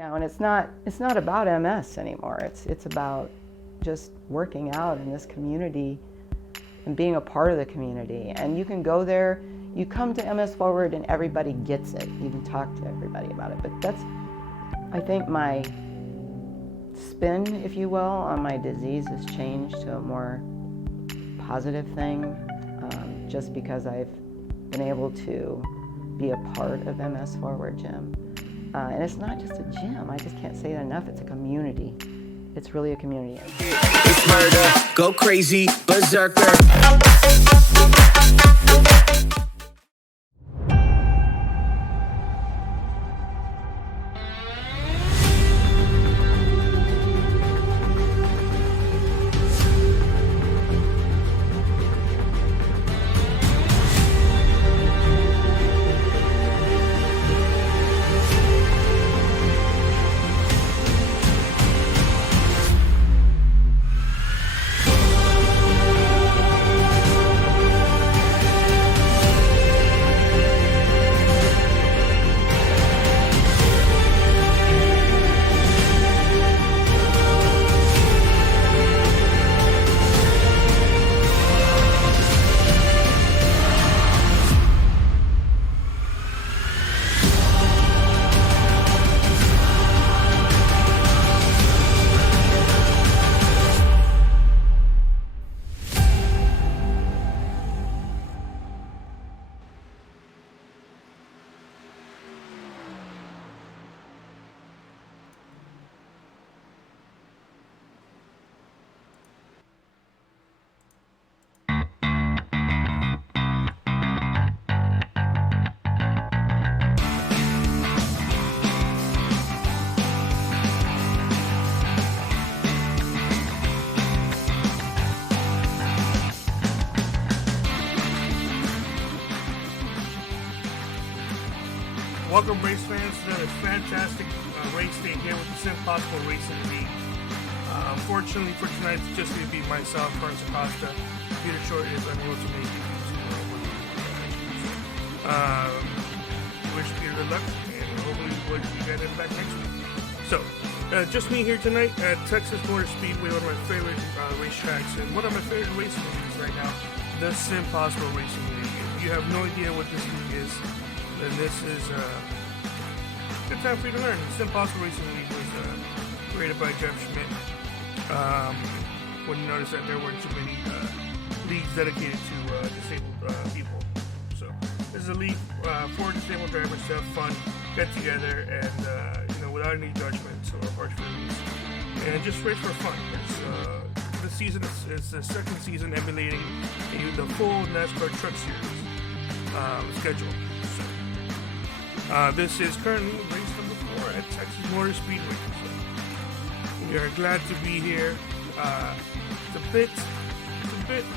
And it's not about MS anymore. It's about just working out in this community and being a part of the community. And you can go there, you come to MS Forward and everybody gets it. You can talk to everybody about it. But that's, I think, my spin, if you will, on my disease has changed to a more positive thing, just because I've been able to be a part of MS Forward Gym. And it's not just a gym, I just can't say it enough, it's a community. It's really a community. It's murder, go crazy, berserker. Welcome, race fans, to another fantastic race day here with the SimPossible Racing League. Unfortunately for tonight, it's just going to be myself, Carlos Acosta. Peter Short is unable to make it to wish Peter good luck, and hopefully we'll get him back next week. So, just me here tonight at Texas Motor Speedway, one of my favorite racetracks, and one of my favorite racing leagues right now, the SimPossible Racing League. If you have no idea what this league is, then this is a good time for you to learn. The SimPossible Racing League was created by Jeff Schmidt. When you notice that there weren't too many leagues dedicated to disabled people. So this is a league for disabled drivers to have fun, get together, and without any judgments or harsh feelings, and just race for fun. This season is the second season emulating the full NASCAR Truck Series schedule. This is currently race number 4 at Texas Motor Speedway. So we are glad to be here. It's a bit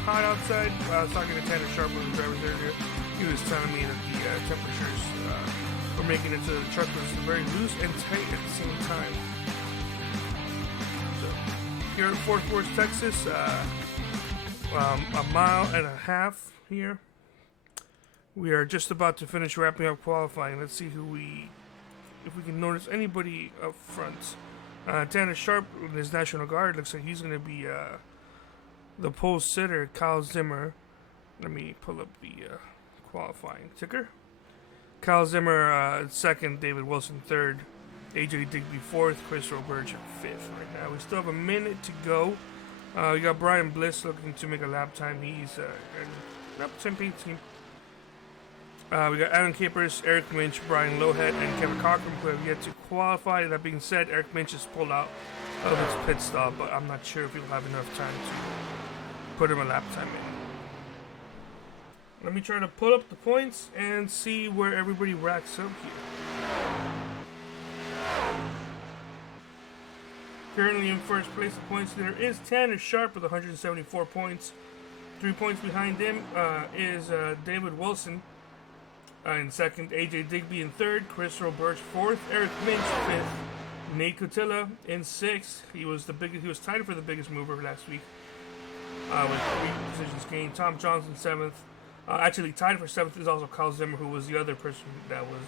hot outside. I was talking to Tanner Sharp, one of the drivers earlier. He was telling me that the temperatures were making it so the truck was very loose and tight at the same time. So here at Fort Worth, Texas, a mile and a half here. We are just about to finish wrapping up qualifying. Let's see if we can notice anybody up front. Tanner Sharp with his National Guard looks like he's going to be the pole sitter, Kyle Zimmer. Let me pull up the qualifying ticker. Kyle Zimmer second, David Wilson third, AJ Digby fourth, Chris Roberge fifth right now. We still have a minute to go. We got Brian Bliss looking to make a lap time. He's in up 10-18. We got Adam Capers, Eric Minch, Brian Lowhead, and Kevin Cochran, who have yet to qualify. That being said, Eric Minch has pulled out of his pit stop, but I'm not sure if he'll have enough time to put him a lap time in. Let me try to pull up the points and see where everybody racks up here. Currently in first place of points, there is Tanner Sharp with 174 points. 3 points behind him is David Wilson. In second, AJ Digby in third, Chris Roberge fourth, Eric Minch fifth, Nate Cotilla in sixth. He was tied for the biggest mover last week with 3 positions gained. Tom Johnson seventh. Actually, tied for seventh is also Kyle Zimmer, who was the other person that was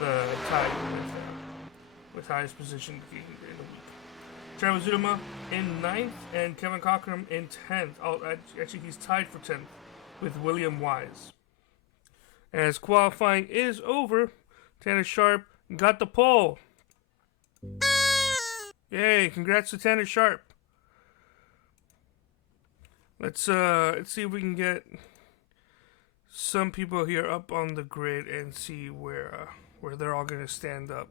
the tie with highest position in the week. Travis Zuma in 9th and Kevin Cochran in 10th. Oh, actually, he's tied for 10th with William Wise. As qualifying is over, Tanner Sharp got the pole. Yay, congrats to Tanner Sharp. Let's see if we can get some people here up on the grid and see where they're all gonna stand up.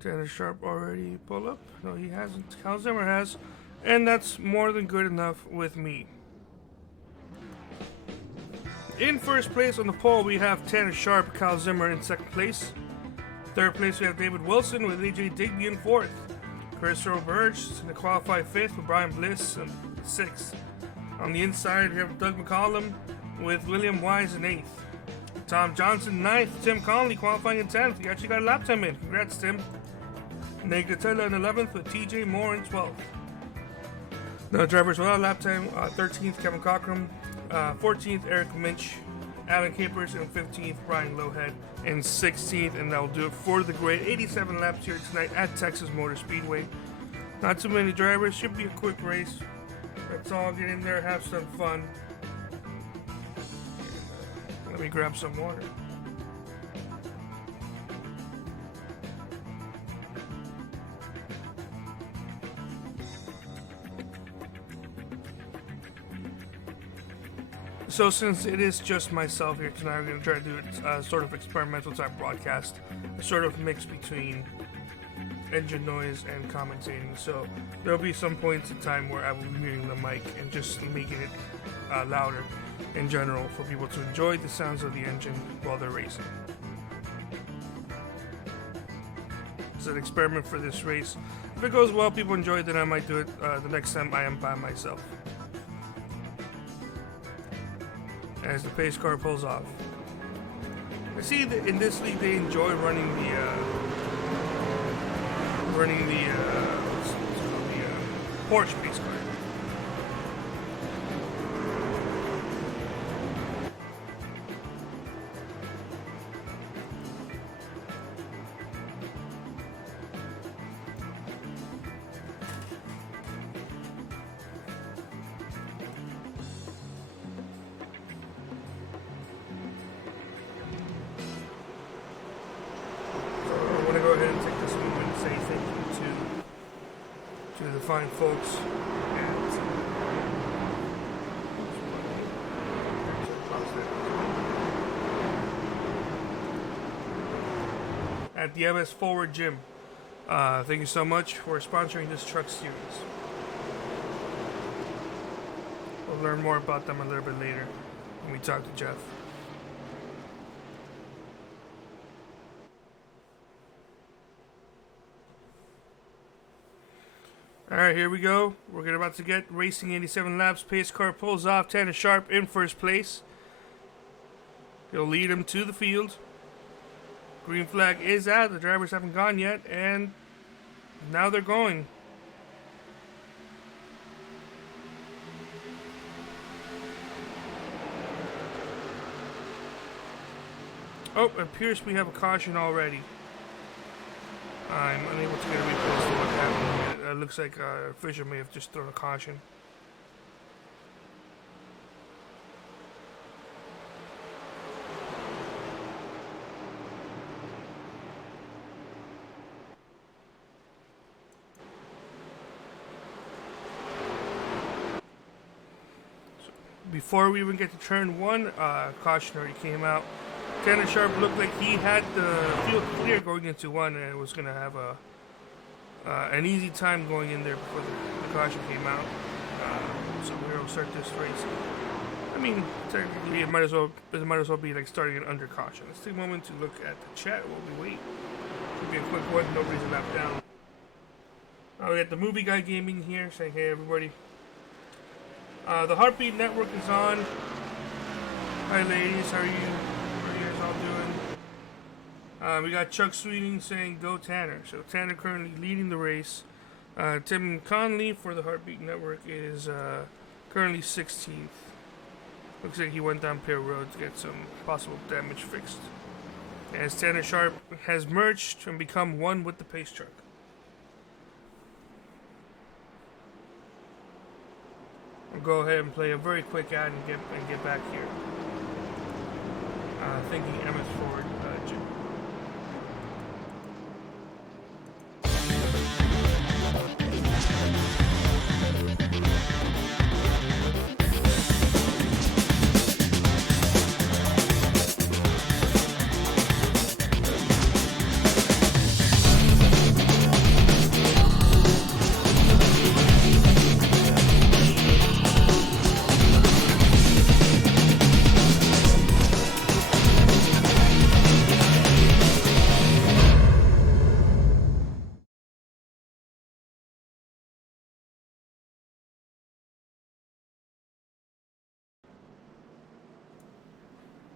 Tanner Sharp already pulled up? No, he hasn't. Kyle Zimmer has, and that's more than good enough with me. In first place on the poll, we have Tanner Sharp, Kyle Zimmer in second place. Third place, we have David Wilson with AJ Digby in fourth. Chris Roberge is going to qualify fifth with Brian Bliss in sixth. On the inside, we have Doug McCollum with William Wise in eighth. Tom Johnson ninth. Tim Conley qualifying in 10th. He actually got a lap time in. Congrats, Tim. Nate Gatella in 11th with TJ Moore in 12th. The drivers without lap time, 13th, Kevin Cochran. 14th, Eric Minch. Alan Capers in 15th, Brian Lowhead in 16th, and that will do it for the grade. 87 laps here tonight at Texas Motor Speedway. Not too many drivers, should be a quick race. Let's all get in there, have some fun. Let me grab some water. So since it is just myself here tonight, we're going to try to do a sort of experimental type broadcast, a sort of mix between engine noise and commentating. So there'll be some points in time where I will be muting the mic and just making it louder in general for people to enjoy the sounds of the engine while they're racing. It's an experiment for this race. If it goes well, people enjoy it, then I might do it the next time I am by myself. As the pace car pulls off. I see that in this league they enjoy running the Porsche pace car. Fine folks at the MS Forward Gym. Thank you so much for sponsoring this truck series. We'll learn more about them a little bit later when we talk to Jeff. Alright, here we go. We're about to get racing 87 laps. Pace car pulls off. Tanner Sharp in first place. He'll lead him to the field. Green flag is out. The drivers haven't gone yet, and now they're going. Oh, it appears we have a caution already. I'm unable to get a replay to what happened. It looks like Fisher may have just thrown a caution. Before we even get to turn one, caution already came out. Tanner Sharp looked like he had the field clear going into one, and was going to have an easy time going in there before the caution came out. So we're going to start this race. I mean, technically, it might as well be like starting it under caution. Let's take a moment to look at the chat while we wait. Should be a quick one. Nobody's lap down. We got the Movie Guy Gaming here saying, "Hey everybody, the Heartbeat Network is on. Hi ladies, how are you? All doing?" We got Chuck Sweeting saying go Tanner. So Tanner currently leading the race. Tim Conley for the Heartbeat Network is currently 16th. Looks like he went down Pier Road to get some possible damage fixed. as Tanner Sharp has merged and become one with the pace truck. I'll go ahead and play a very quick ad and get back here. Thanking MS Ford, Jim.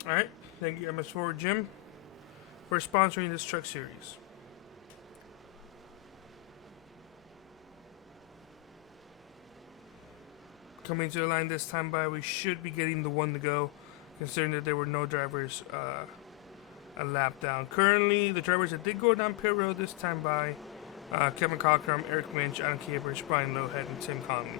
Alright, thank you MS Forward Jim for sponsoring this truck series. Coming to the line this time by, we should be getting the one to go, considering that there were no drivers a lap down. Currently, the drivers that did go down pit road this time by, Kevin Cockrum, Eric Minch, Adam Capers, Brian Lowhead, and Tim Conley.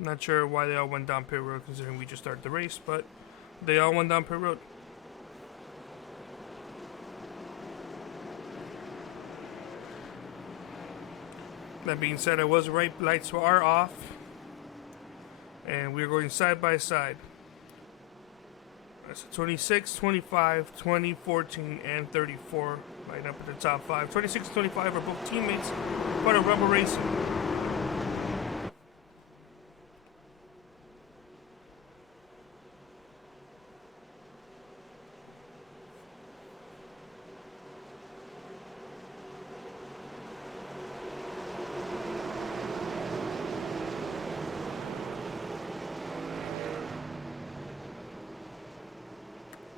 Not sure why they all went down pit road considering we just started the race, but they all went down pit road. That being said, I was right, lights are off, and we're going side by side. That's 26, 25, 20, 14, and 34 right up at the top 5. 26 and 25 are both teammates, part of Rebel Racing.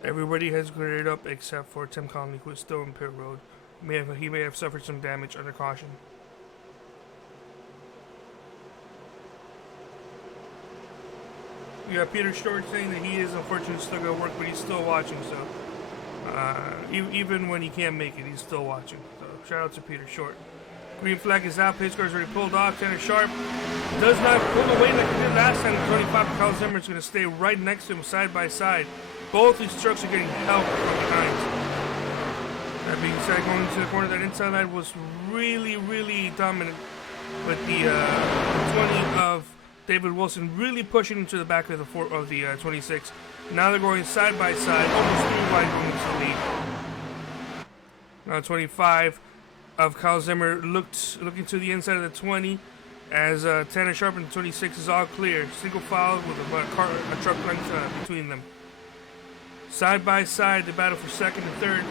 Everybody has graded up except for Tim Conley, who is still in pit road. He may have suffered some damage under caution. We got Peter Short saying that he is unfortunately still going to work, but he's still watching. So even when he can't make it, he's still watching. So shout out to Peter Short. Green flag is out. Pace car's already pulled off. Tanner Sharp does not pull away like he did last time. 25 Kyle Zimmer is going to stay right next to him, side by side. Both these trucks are getting help from behind. That being said, going into the corner, that inside line was really dominant with the 20 of David Wilson really pushing into the back of the 26. Now they're going side by side, almost 3 wide going into the lead. Now 25 of Kyle Zimmer looking to the inside of the 20 as Tanner Sharp and the 26 is all clear. Single file with a truck length between them. Side by side, the battle for second and third.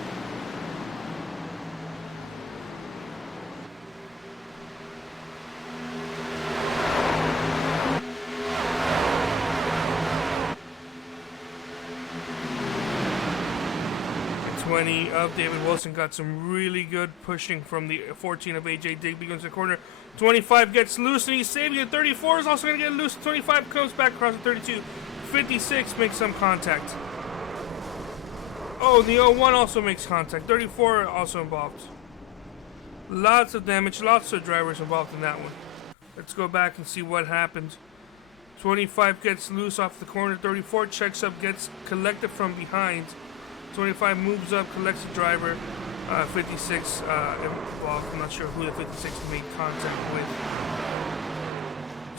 The 20 of David Wilson got some really good pushing from the 14 of AJ Digby into the corner. 25 gets loose and he's saving it. 34 is also going to get loose. 25 comes back across the 32. 56 makes some contact. Oh, the 01 also makes contact. 34 also involved. Lots of damage, lots of drivers involved in that one. Let's go back and see what happened. 25 gets loose off the corner. 34 checks up, gets collected from behind. 25 moves up, collects the driver. 56 involved. I'm not sure who the 56 made contact with.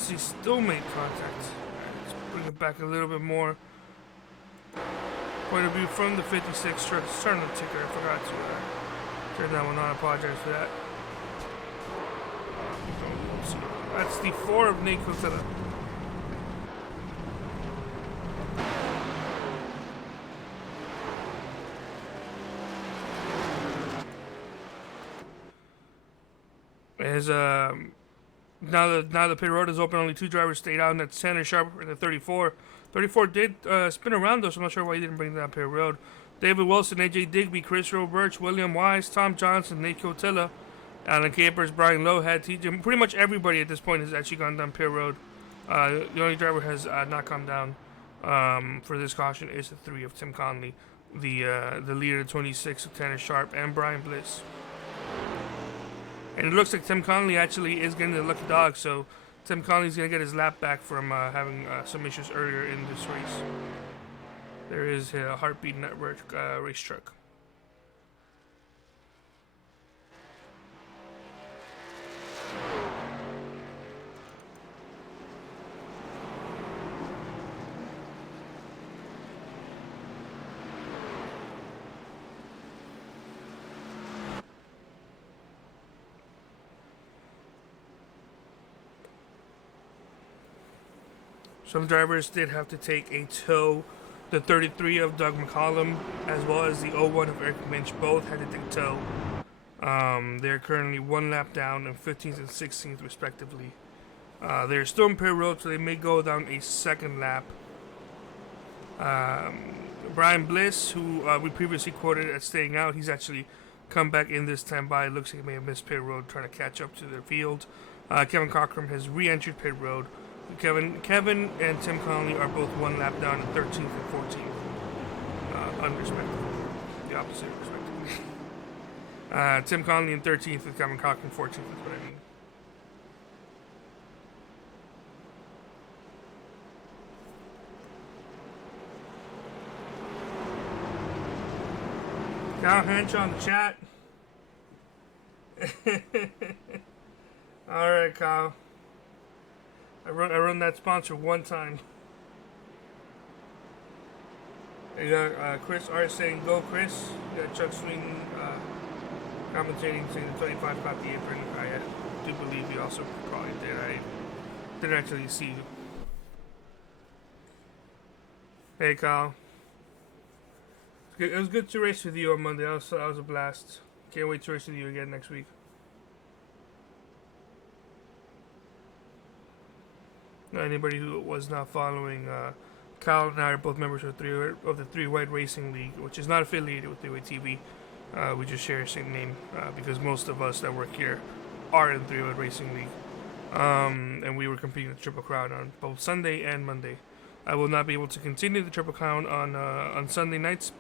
He still made contact. Let's bring it back a little bit more. Point of view from the 56 truck. It's turning the ticker. I forgot to turn that one on. I apologize for that. That's the 4 of Nate Cotilla. As now the pit road is open, only 2 drivers stayed out, and that's Tanner Sharp and the 34. 34 did spin around though, so I'm not sure why he didn't bring down pit road. David Wilson, AJ Digby, Chris Roberts, William Wise, Tom Johnson, Nate Cotilla, Alan Capers, Brian Lowhead, TJ. Pretty much everybody at this point has actually gone down pit road. The only driver has not come down for this caution is the 3 of Tim Conley, the leader, 26 of Tanner Sharp, and Brian Bliss. And it looks like Tim Conley actually is getting the lucky dog, so Tim Conley's going to get his lap back from having some issues earlier in this race. There is a Heartbeat Network race truck. Some drivers did have to take a tow. The 33 of Doug McCollum, as well as the 01 of Eric Minch, both had to take tow. They're currently 1 lap down and 15th and 16th respectively. They're still in pit road, so they may go down a second lap. Brian Bliss, who we previously quoted as staying out, he's actually come back in this time by. It looks like he may have missed pit road trying to catch up to the field. Kevin Cochran has re-entered pit road. Kevin and Tim Conley are both 1 lap down at 13th and 14th, unrespectively. The opposite, respectively. Tim Conley in 13th with Kevin Cochran 14th is what I mean. Kyle Henshaw on the chat. Alright, Kyle. I run that sponsor one time. You got Chris R saying, "Go, Chris." You got Chuck Swing commentating saying the 25 caught the apron. I do believe he also probably did. I didn't actually see. Hey, Kyle. It was good to race with you on Monday. That was a blast. Can't wait to race with you again next week. Anybody who was not following, Kyle and I are both members of the Three White Racing League, which is not affiliated with Three-Way TV. We just share the same name because most of us that work here are in Three White Racing League. And we were competing at the Triple Crown on both Sunday and Monday. I will not be able to continue the Triple Crown on Sunday nights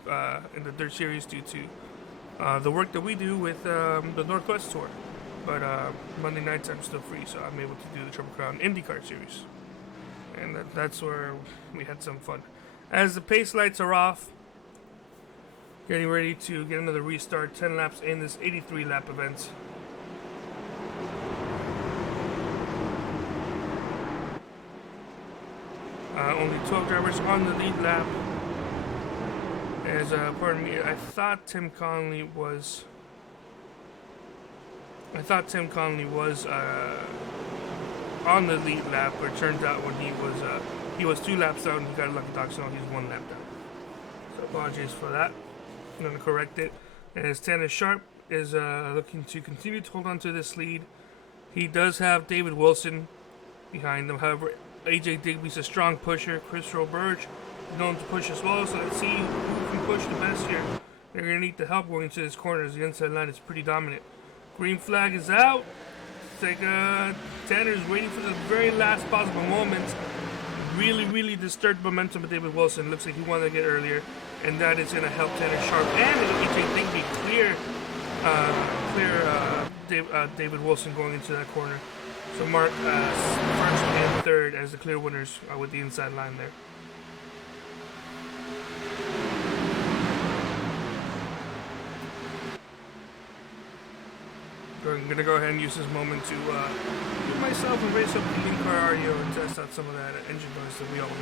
in the Dirt Series due to the work that we do with the Northwest Tour. But Monday nights I'm still free, so I'm able to do the Triple Crown IndyCar Series. And that's where we had some fun. As the pace lights are off, getting ready to get another restart, 10 laps in this 83 lap event. Only 12 drivers on the lead lap. As, pardon me, I thought Tim Conley was on the lead lap, but it turns out when he was 2 laps down, he got a lucky dog, so he's 1 lap down. So apologies for that. I'm going to correct it. As Tanner Sharp is looking to continue to hold on to this lead. He does have David Wilson behind him. However, AJ Digby's a strong pusher. Chris Roberge is known to push as well, so let's see who can push the best here. They're going to need the help going into this corner as the inside line is pretty dominant. Green flag is out. It's like Tanner's waiting for the very last possible moment. Really disturbed momentum of David Wilson. Looks like he wanted to get earlier, and that is going to help Tanner Sharp and AJ Digby clear David Wilson going into that corner. So mark first and third as the clear winners with the inside line there. I'm going to go ahead and use this moment to give myself a race up the in-car audio and test out some of that engine noise that we all know.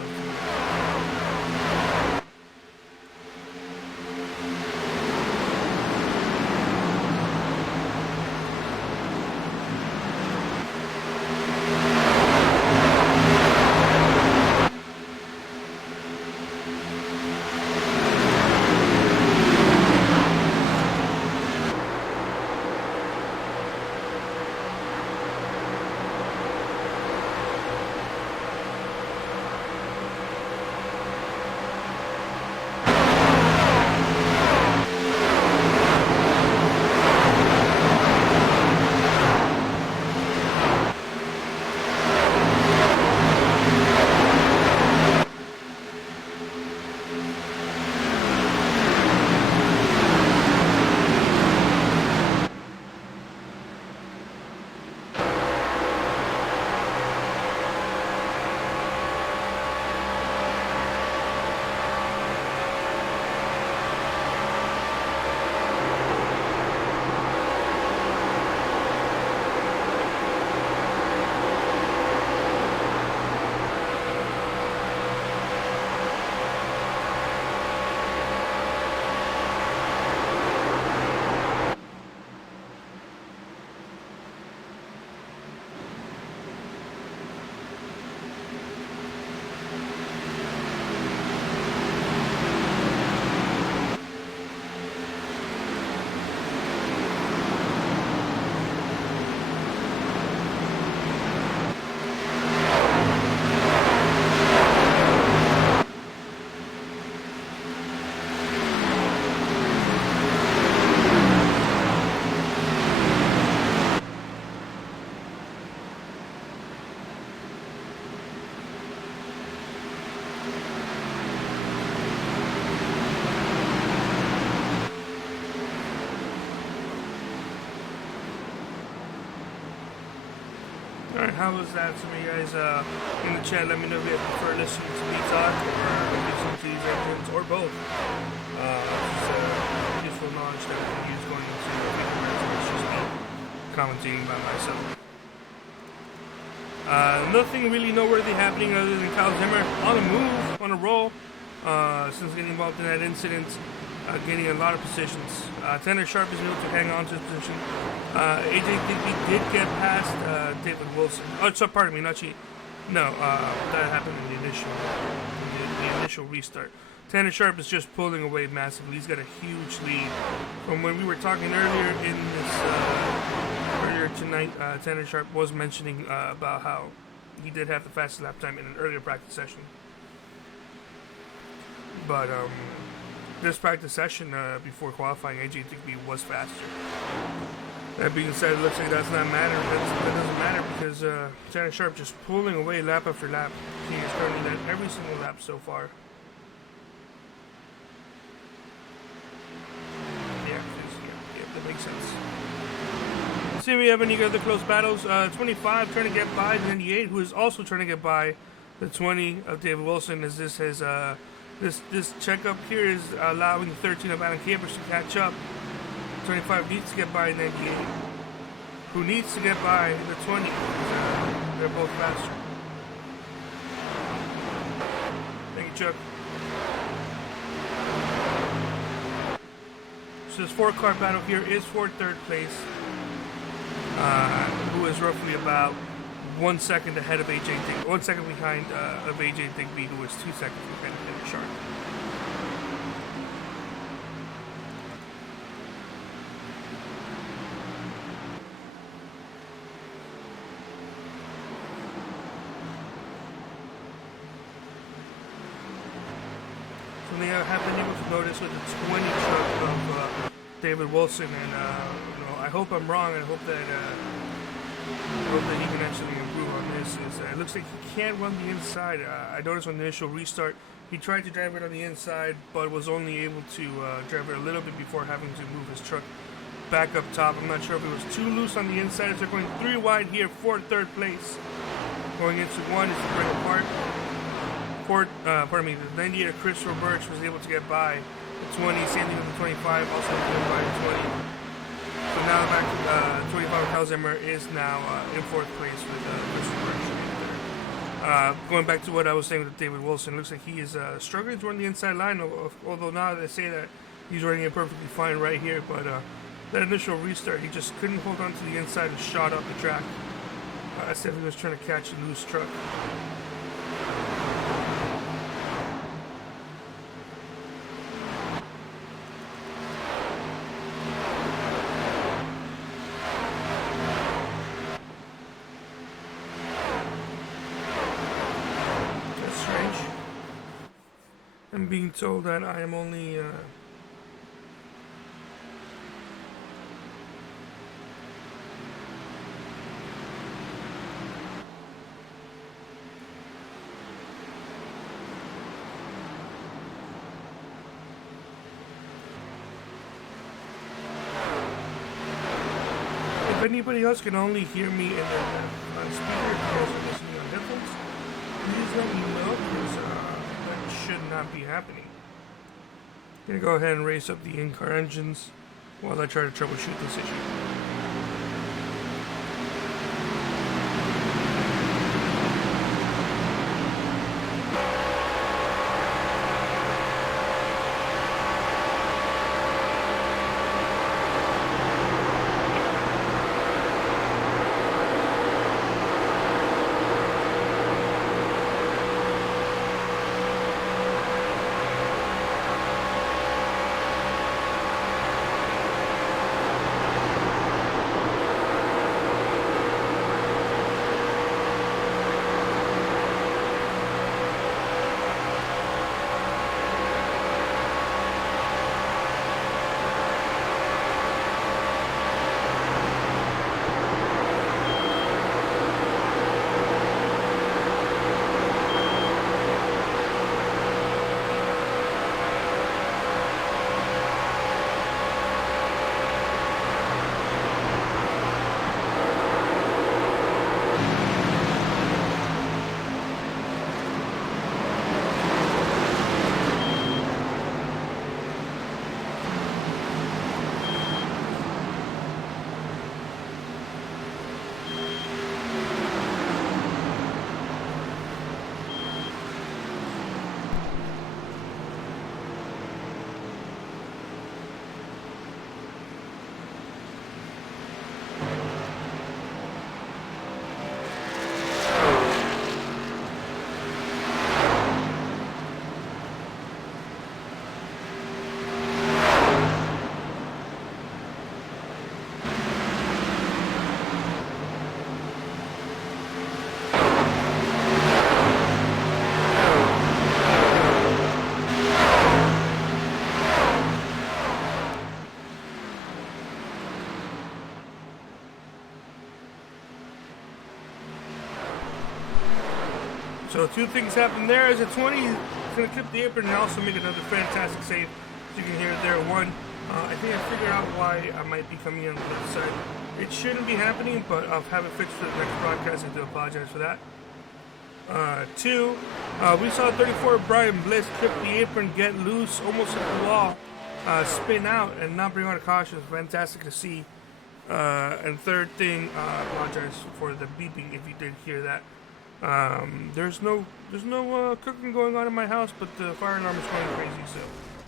And how was that? Some of you guys in the chat, let me know if you prefer listening to me talk or listening to these engines or both. It's useful knowledge that we can use going into it's just me commentating by myself. Nothing really noteworthy happening other than Kyle Zimmer on the move, on a roll, since getting involved in that incident, getting a lot of positions. Tanner Sharp is able to hang on to his position. AJ Digby did get past David Wilson. Oh, so pardon me, not she. No, that happened in the initial restart. Tanner Sharp is just pulling away massively. He's got a huge lead. From when we were talking earlier in this earlier tonight, Tanner Sharp was mentioning about how he did have the fastest lap time in an earlier practice session. But this practice session before qualifying, AJ Digby was faster. That being said, it looks like that doesn't matter because Tanner Sharp just pulling away lap after lap. He is currently led every single lap so far. Yeah, that makes sense. Let's see if we have any other close battles. 25 trying to get by the 98, who is also trying to get by the 20 of David Wilson, as this has this checkup here is allowing the 13 of Alan Capers to catch up. 25 needs to get by 98. Who needs to get by the 20? They're both faster. Thank you, Chuck. So this 4-car battle here is for third place, who is roughly about 1 second ahead of AJ Digby, 1 second behind of AJ Digby, who is 2 seconds behind Tanner Sharp. Something I have been able to notice with the 20 truck of David Wilson, and I hope I'm wrong. I hope that he can actually improve on this. It looks like he can't run the inside. I noticed on the initial restart, he tried to drive it on the inside, but was only able to drive it a little bit before having to move his truck back up top. I'm not sure if it was too loose on the inside. As they're going 3 wide here for third place. Going into 1 is the break apart. The 98 of Chris Roberts was able to get by the 20, same thing with the 25, also getting by the 20. So now back to 25 of Kyle Zimmer is now in 4th place with Chris Roberts. Going back to what I was saying with David Wilson, looks like he is struggling to run the inside line, although now they say that he's running it perfectly fine right here, but that initial restart, he just couldn't hold on to the inside and shot up the track. As if he was trying to catch a loose truck. I'm being told that I am only if anybody else can only hear me in on speaker because I'm listening on headphones, please let me know, because that should not be happening. I'm gonna go ahead and race up the in-car engines while I try to troubleshoot this issue. So 2 things happen there. As a 20, he's going to clip the apron and also make another fantastic save. As you can hear there, 1. I think I figured out why I might be coming in on the left side. It shouldn't be happening, but I'll have it fixed for the next broadcast. I do apologize for that. 2, we saw 34 Brian Bliss clip the apron, get loose, almost hit the wall, spin out, and not bring out a caution. It's fantastic to see. And 3rd thing, I apologize for the beeping if you did hear that. There's no cooking going on in my house, but the fire alarm is going crazy, so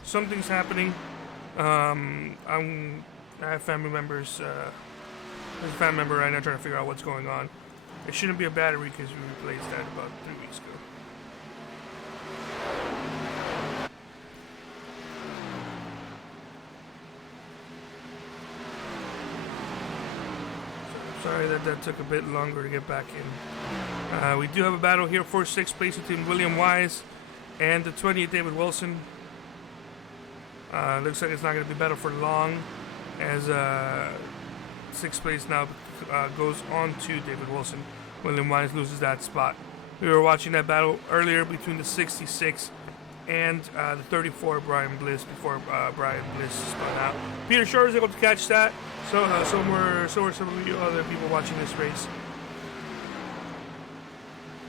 something's happening. I have family members. There's a family member right now trying to figure out what's going on. It shouldn't be a battery because we replaced that about 3 weeks ago. So, sorry that took a bit longer to get back in. We do have a battle here for 6th place between William Wise and the 20th David Wilson. Looks like it's not going to be battle for long, as 6th place now goes on to David Wilson. William Wise loses that spot. We were watching that battle earlier between the 66 and the 34 Brian Bliss before Brian Bliss spun out. Peter Shore was able to catch that. So were some of you other people watching this race.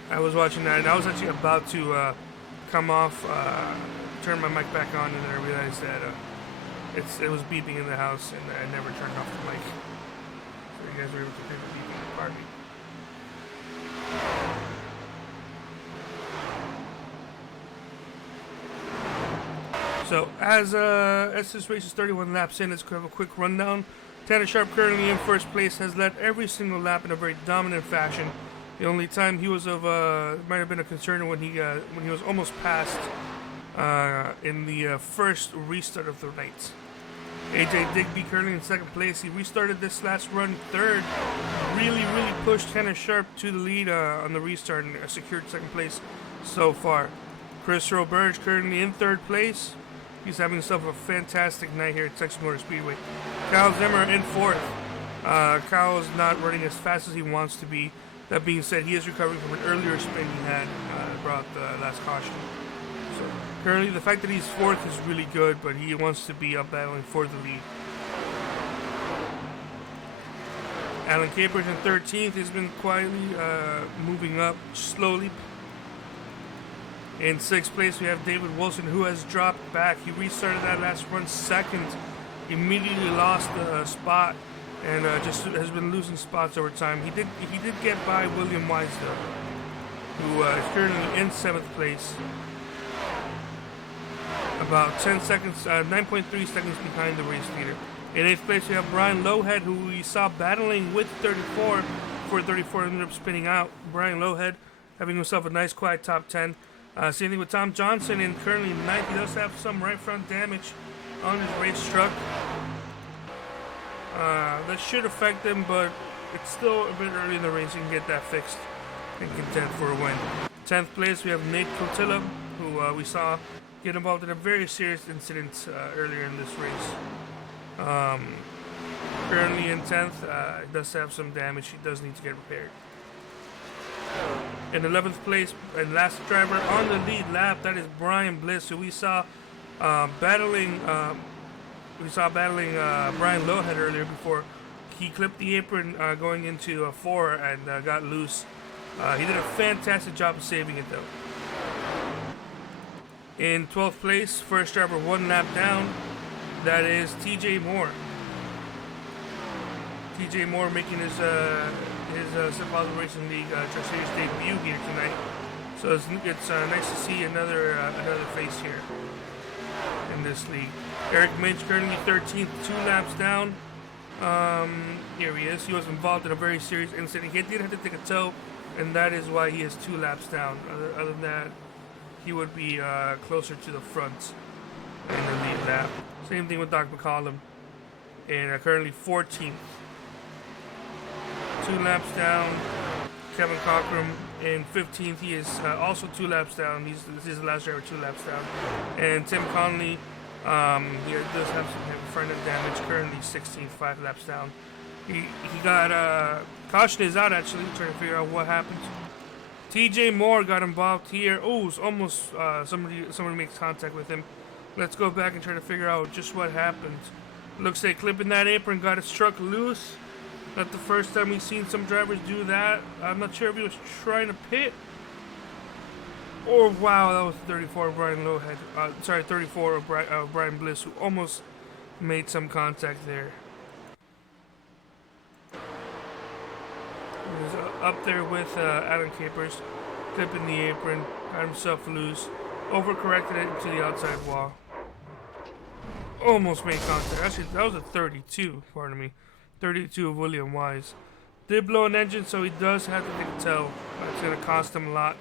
I was watching that, and I was actually about to come off, turn my mic back on, and then I realized that it was beeping in the house, and I never turned off the mic. So you guys were able to hear the beeping. Pardon me. So as this race is 31 laps in, let's have a quick rundown. Tanner Sharp, currently in 1st place, has led every single lap in a very dominant fashion. The only time he was might have been a concern when he was almost passed in the first restart of the night. AJ Digby currently in 2nd place. He restarted this last run 3rd. Really pushed Tanner Sharp to the lead on the restart and secured 2nd place so far. Chris Roberge currently in 3rd place. He's having himself a fantastic night here at Texas Motor Speedway. Kyle Zimmer in 4th. Kyle is not running as fast as he wants to be. That being said, he is recovering from an earlier spin he had brought the last caution. So currently, the fact that he's 4th is really good, but he wants to be up battling for the lead. Alan Capers in 13th. He's been quietly moving up slowly. In 6th place, we have David Wilson, who has dropped back. He restarted that last run 2nd. Immediately lost the spot, and just has been losing spots over time. He did get by William Wise though, who is currently in 7th place, about 10 seconds, 9.3 seconds behind the race leader. In 8th place, we have Brian Lowhead, who we saw battling with 34 before 34 ended up spinning out. Brian Lowhead having himself a nice quiet top 10. Same thing with Tom Johnson, and currently 9th. He does have some right front damage on his race truck. That should affect him, but it's still a bit early in the race. You can get that fixed and contend for a win. 10th place, we have Nate Cotilla, who we saw get involved in a very serious incident earlier in this race. Currently in 10th, he does have some damage. He does need to get repaired. In 11th place, and last driver on the lead lap, that is Brian Bliss, who we saw battling Brian Lowhead earlier before he clipped the apron going into a 4 and got loose. He did a fantastic job of saving it though. In 12th place, first driver 1 lap down, that is TJ Moore. TJ Moore making his SimPossible Racing League Truck Series debut here tonight. So it's nice to see another face here in this league. Eric Minch currently 13th, 2 laps down. Here he is. He was involved in a very serious incident. He did have to take a tow, and that is why he is 2 laps down. Other than that, he would be closer to the front in the lead lap. Same thing with Doc McCollum, and currently 14th. 2 laps down. Kevin Cockrum in 15th. He is also 2 laps down. This is the last driver 2 laps down. And Tim Conley, he does have some front end damage. Currently 16th, 5 laps down. He got caution is out actually. Trying to figure out what happened. TJ Moore got involved here. Oh, it's almost somebody makes contact with him. Let's go back and try to figure out just what happened. Looks like clipping that apron got his truck loose. Not the first time we've seen some drivers do that. I'm not sure if he was trying to pit. Or wow, that was 34 Brian Lowhead. 34 of Brian Bliss, who almost made some contact there. He was up there with Adam Capers, clipping the apron, got himself loose, overcorrected it into the outside wall. Almost made contact. Actually, that was a 32, pardon me. 32 of William Wise. Did blow an engine, so he does have to take a tow. That's going to cost him a lot.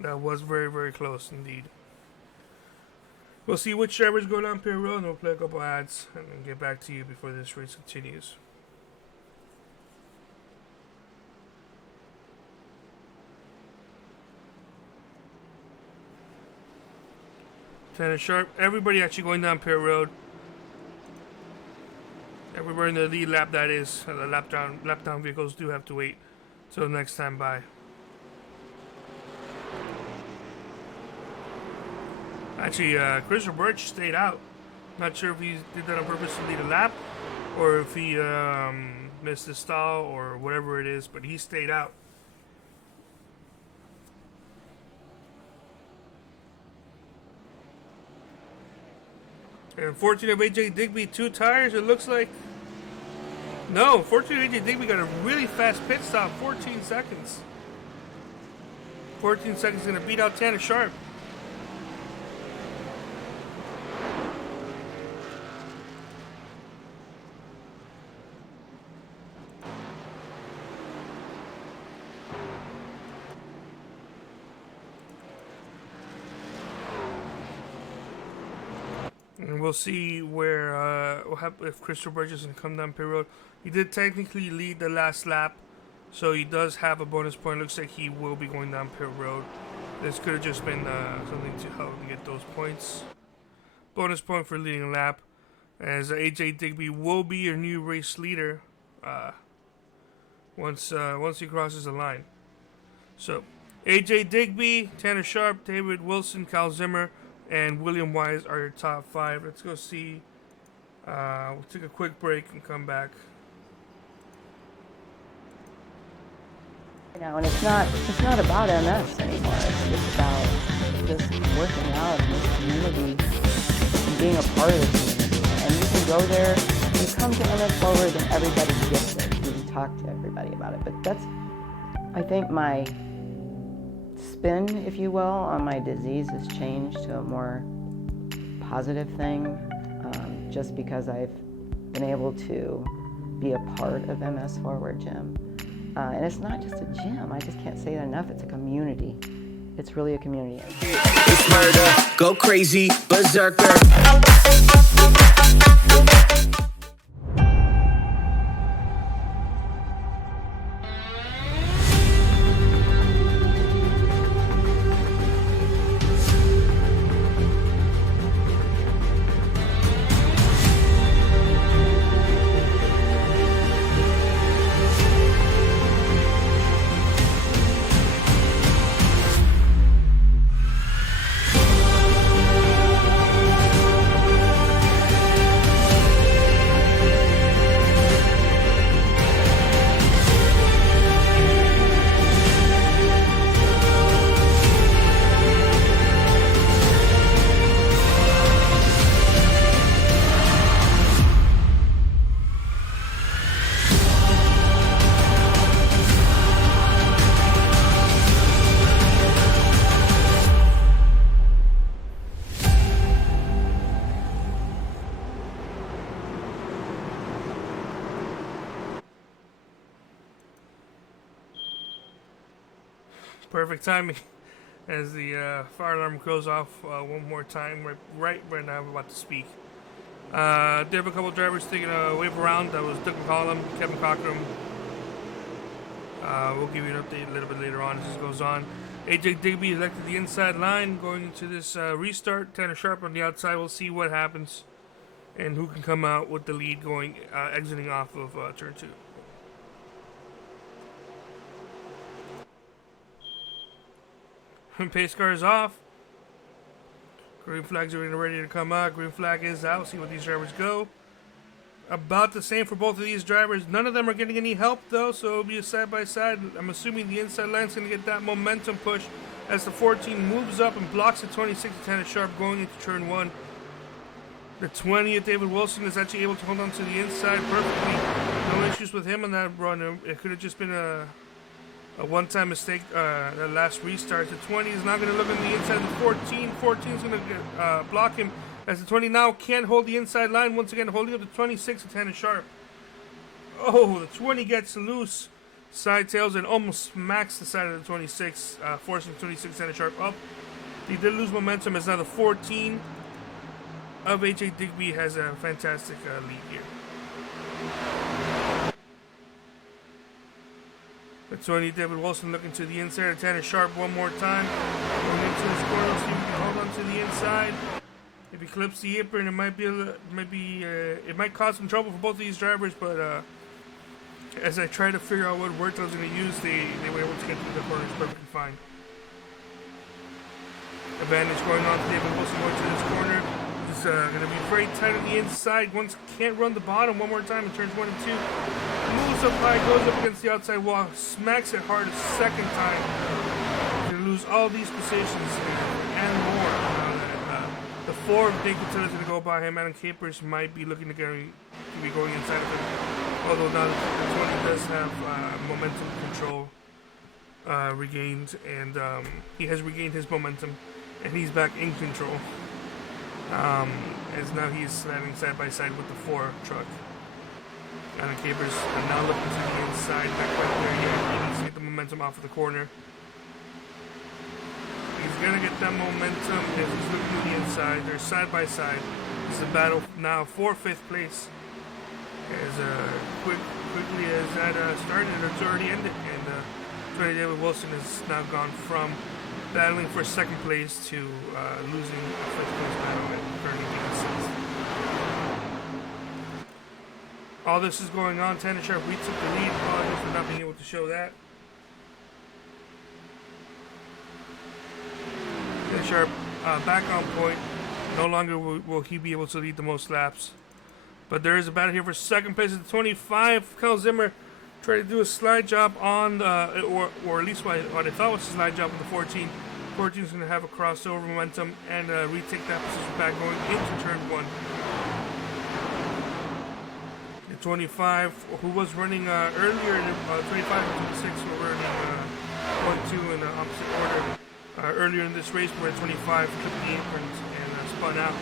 That was very, very close indeed. We'll see which drivers go down Pier Road, and we'll play a couple ads and then get back to you before this race continues. Tanner Sharp, everybody actually going down Pier Road. Everybody in the lead lap, that is. The lap down vehicles do have to wait till the next time by. Actually, Christopher Birch stayed out. Not sure if he did that on purpose to lead a lap, or if he missed his stall, or whatever it is, but he stayed out. And 14 of AJ Digby, 2 tires, it looks like. No, 14 of AJ Digby got a really fast pit stop, 14 seconds. 14 seconds going to beat out Tanner Sharp. And we'll see where what happen if Christopher Burgess can come down Pier Road. He did technically lead the last lap, so he does have a bonus point. Looks like he will be going down Pier Road. This could have just been something to help him get those points. Bonus point for leading a lap, as AJ Digby will be your new race leader once he crosses the line. So AJ Digby, Tanner Sharp, David Wilson, Kyle Zimmer, and William Wise are your top 5. Let's go see. We'll take a quick break and come back. You know, and it's not about MS anymore. It's about just working out in this community and being a part of the community. And you can go there, you come to MS Forward, and everybody gets it. You can talk to everybody about it. But that's, I think, my spin, if you will, on my disease has changed to a more positive thing, just because I've been able to be a part of MS Forward Gym. And it's not just a gym, I just can't say it enough, it's a community. It's really a community. It's murder, go crazy, berserker. Perfect timing as the fire alarm goes off one more time right when I'm about to speak. Did have a couple drivers taking a wave around. That was Doug McCollum, Kevin Cochran, We'll give you an update a little bit later on as this goes on. AJ Digby elected the inside line going into this restart. Tanner Sharp on the outside. We'll see what happens and who can come out with the lead going exiting off of turn 2. Pace car is off. Green flags are ready to come out. Green flag is out. See what these drivers go. About the same for both of these drivers. None of them are getting any help though, so it'll be a side-by-side. I'm assuming the inside line's going to get that momentum push as the 14 moves up and blocks the 26 to Tanner Sharp going into turn 1. The 20th, David Wilson, is actually able to hold on to the inside perfectly. No issues with him on that run. It could have just been a one-time mistake, the last restart. The 20 is not going to look on the inside. The 14 is going to block him as the 20 now can't hold the inside line. Once again, holding up the 26 to Tanner Sharp. Oh, the 20 gets loose. Side tails and almost smacks the side of the 26, forcing the 26 Tanner Sharp up. He did lose momentum as now the 14 of AJ Digby has a fantastic lead here. The 20, David Wilson looking to the inside of Tanner Sharp one more time. Going into his corner, see if he can hold on to the inside. If he clips the apron, it might cause some trouble for both of these drivers, but as I try to figure out what words I was going to use, they were able to get through the corners perfectly fine. Advantage going on to David Wilson going to this corner. He's going to be very tight on the inside. Once can't run the bottom one more time in turns 1 and 2. Moves up high, goes up against the outside wall, smacks it hard a second time. He's going to lose all these positions and more. The 4 big utilities going to go by him. Adam Capers might be looking to be going inside of him. Although now the 20 does have momentum control regained, and he has regained his momentum, and he's back in control. As now he is slamming side by side with the 4 truck. Adam Capers now looking to the inside, back right there. Yeah, he needs to get the momentum off of the corner. He's gonna get that momentum if he's looking to the inside. They're side by side. It's a battle now for 5th place. As quickly as that started, it's already ended, and Tony David Wilson has now gone from battling for 2nd place to losing a 5th place battle and currently being 6th. All this is going on. Tanner Sharp retook the lead. Apologies for not being able to show that. Tanner Sharp back on point. No longer will he be able to lead the most laps. But there is a battle here for 2nd place at the 25. Kyle Zimmer tried to do a slide job on the, or at least what I thought was a slide job on the 14. 14 is going to have a crossover momentum and retake that position back going into turn 1. The 25, who was running earlier, 25 and 26 were running 1-2 in the opposite order. Earlier in this race, where 25 took the aprons and spun out.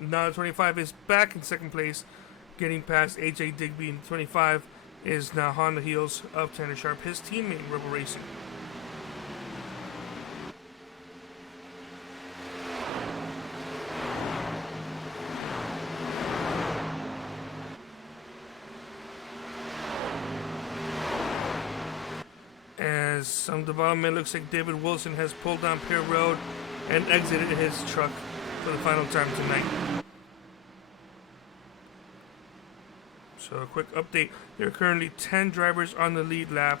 Now 25 is back in 2nd place, getting past AJ Digby, and 25 is now on the heels of Tanner Sharp, his teammate in Rebel Racing. As some development, looks like David Wilson has pulled down Pier Road and exited his truck for the final time tonight. So a quick update, there are currently 10 drivers on the lead lap.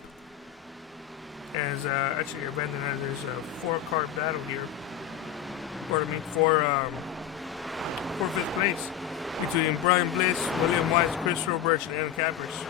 As actually there's a 4-car battle here. For 5th place between Brian Bliss, William Wise, Chris Roberts, and Anna Capers.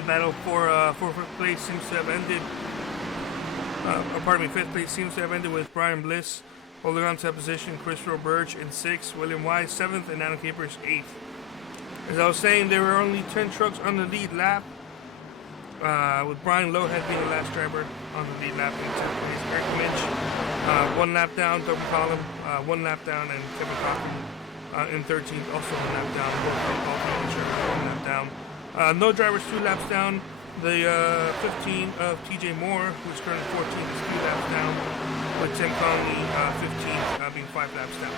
that battle for fifth place seems to have ended. Fifth place seems to have ended with Brian Bliss holding on to that position, Christopher Birch in 6th, William Wise 7th, and Adam Capers 8th. As I was saying, there were only 10 trucks on the lead lap, with Brian Lowhead being the last driver on the lead lap in 10th place. Eric Minch, 1 lap down, Doug McCollum, 1 lap down, and Kevin Cochran in 13th, also 1 lap down. Both 1 lap down. No drivers 2 laps down. The 15 of TJ Moore, who's currently 14th, is 2 laps down, with Tim Conley 15th, being 5 laps down.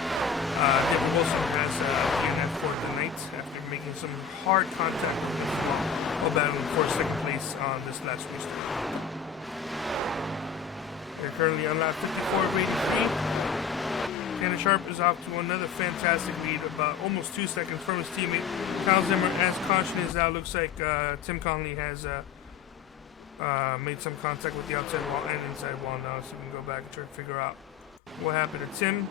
David Wilson has DNF for the night after making some hard contact with the wall while battling for second place on this last restart. They're currently on lap 54 of 83. Tanner Sharp is off to another fantastic lead, about almost 2 seconds from his teammate Kyle Zimmer. As caution is out, looks like Tim Conley has made some contact with the outside wall and inside wall now, so we can go back and try to figure out what happened to Tim.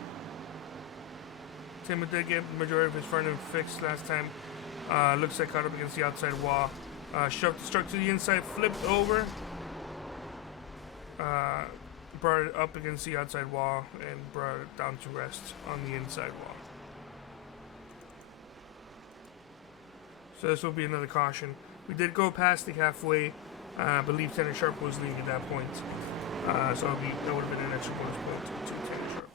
Tim did get the majority of his front end fixed last time. Looks like caught up against the outside wall. Struck to the inside, flipped over. Brought it up against the outside wall and brought it down to rest on the inside wall. So this will be another caution. We did go past the halfway. I believe Tanner Sharp was leading at that point. So that would have been an extra bonus point to Tanner Sharp.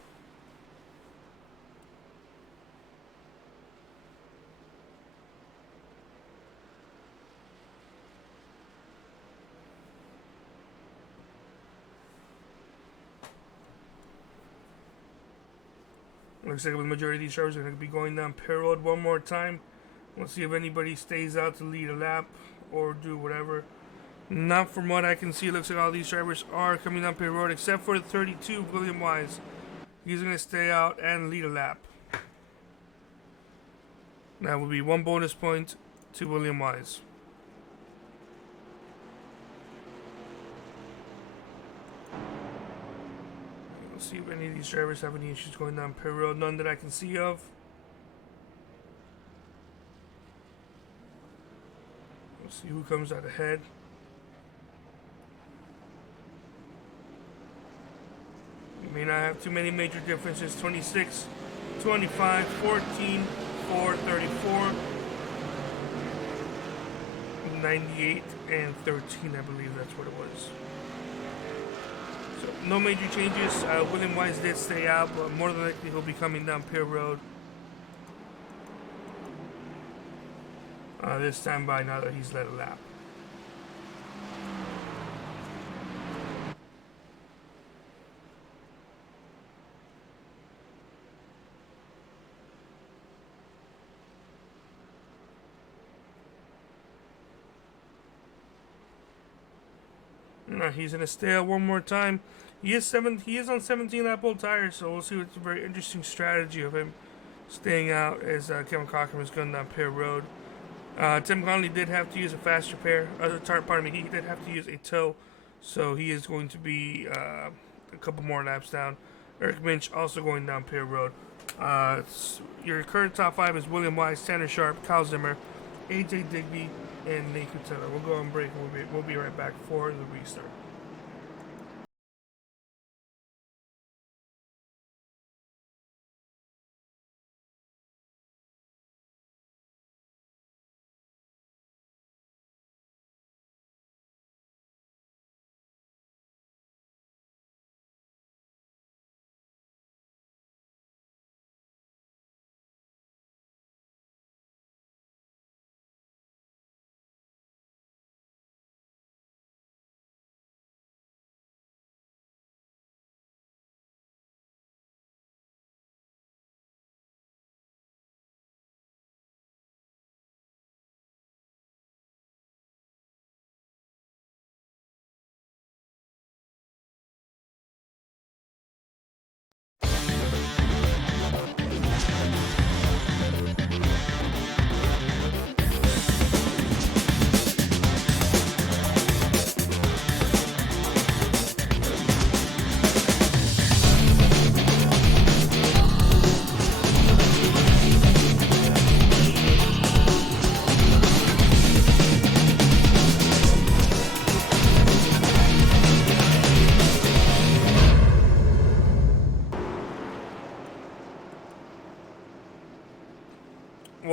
Looks like the majority of these drivers are going to be going down pit road one more time. Let's see if anybody stays out to lead a lap or do whatever. Not from what I can see. It looks like all these drivers are coming down pit road except for the 32, William Wise. He's going to stay out and lead a lap. That will be 1 bonus point to William Wise. Let's see if any of these drivers have any issues going down pit road. None that I can see of. Let's see who comes out ahead. You may not have too many major differences. 26, 25, 14, 4, 34, 98, and 13, I believe that's what it was. So no major changes. William Wise did stay out, but more than likely he'll be coming down pit road. This time by now that he's led a lap. No, he's gonna stay out one more time. He is on 17 lap old tires, so we'll see. It's a very interesting strategy of him staying out as Kevin Cochran is going down pit road. Tim Conley did have to use a faster pair. He did have to use a tow, so he is going to be a couple more laps down. Eric Minch also going down pit road. Your current top 5 is William Wise, Tanner Sharp, Kyle Zimmer, AJ Digby, and Nate Cutella. We'll go on break and we'll be right back for the restart.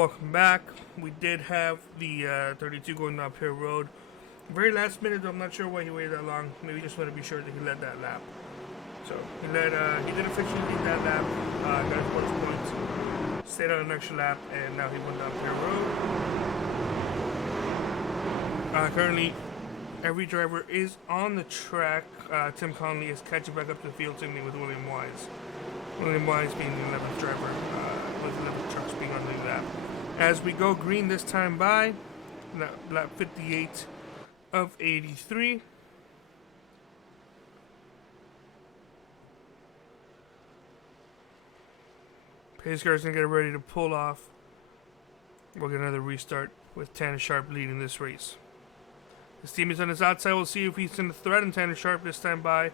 welcome back. We did have the 32 going down Pier Road. Very last minute, I'm not sure why he waited that long. Maybe he just wanted to be sure that he led that lap. So he did officially lead that lap. Got his bonus points. Stayed on an extra lap, and now he went down Pier Road. Currently, every driver is on the track. Tim Conley is catching back up to the field, teaming with William Wise. William Wise being the 11th driver, with 11 trucks being on the lap. As we go green this time by, lap 58 of 83. Pace car's gonna get ready to pull off. We'll get another restart with Tanner Sharp leading this race. His team is on his outside. We'll see if he's going to threaten Tanner Sharp this time by.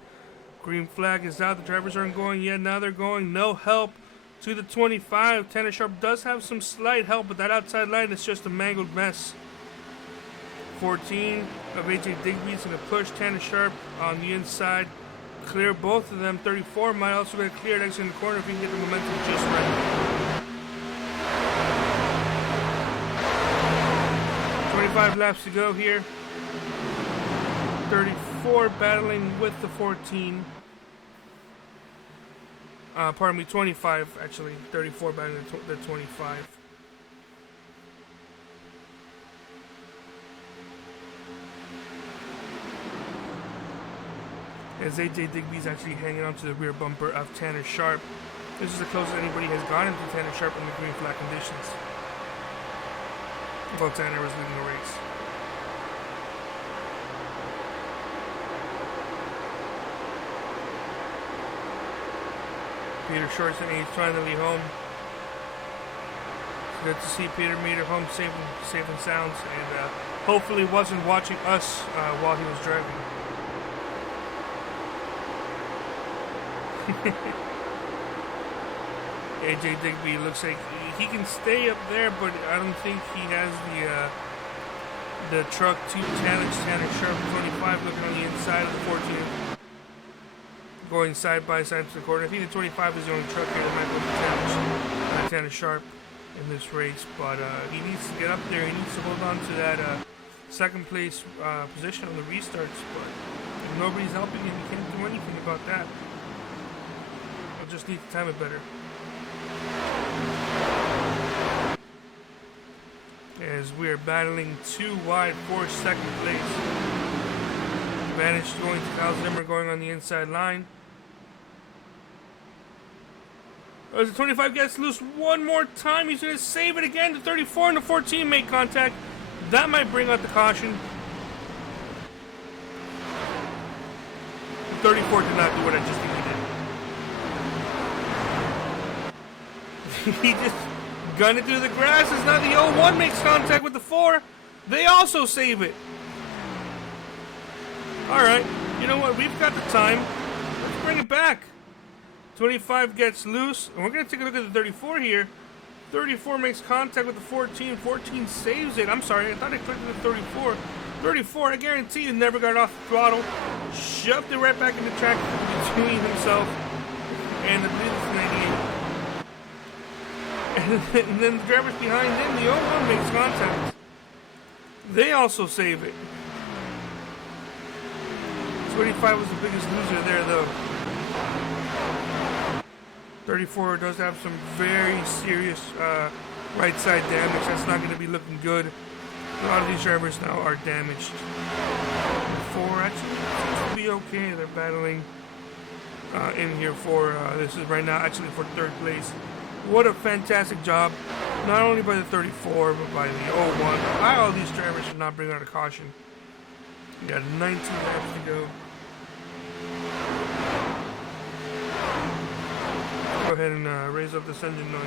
Green flag is out. The drivers aren't going yet. Now they're going. No help to the 25. Tanner Sharp does have some slight help, but that outside line is just a mangled mess. 14 of AJ Digby's going to push Tanner Sharp on the inside. Clear both of them. 34 might also get cleared exit in the corner if he can get the momentum just right. 25 laps to go here. 34 battling with the 14. Pardon me, 25 actually. 34 battling the 25. As AJ Digby's actually hanging onto the rear bumper of Tanner Sharp. This is the closest anybody has gotten to Tanner Sharp in the green flag conditions. While Tanner was leading the race. Peter Shortson, he's finally home. It's good to see Peter made it home safe and sound, and hopefully wasn't watching us while he was driving. AJ Digby looks like he can stay up there, but I don't think he has the truck to challenge Tanner Sharp. 25 looking on the inside of the 14, going side by side to the corner. I think the 25 is the only truck here that might be able to challenge Tanner Sharp in this race, but he needs to get up there. He needs to hold on to that second place position on the restarts, but if nobody's helping him, he can't do anything about that. He'll just need to time it better. As we are battling too wide for second place. Advantage going to Kyle Zimmer going on the inside line. As the 25 gets loose one more time, he's going to save it again. The 34 and the 14 make contact. That might bring out the caution. The 34 did not do what I just think he did. He just gunned it through the grass. As now the 01 makes contact with the 4. They also save it. Alright, you know what? We've got the time. Let's bring it back. 25 gets loose. And we're going to take a look at the 34 here. 34 makes contact with the 14. 14 saves it. I'm sorry, I thought I clicked the 34. 34, I guarantee you, never got off the throttle. Shoved it right back in the track between himself and the Bliss 98. And then the drivers behind him, the 01 makes contact. They also save it. 25 was the biggest loser there, though. 34 does have some very serious right side damage. That's not going to be looking good. A lot of these drivers now are damaged. 4 actually seems to be okay. They're battling in here for, this is right now actually for third place. What a fantastic job, not only by the 34, but by the 01. Why all these drivers should not bring out a caution. We got 19 laps to go. Go ahead and raise up this engine noise.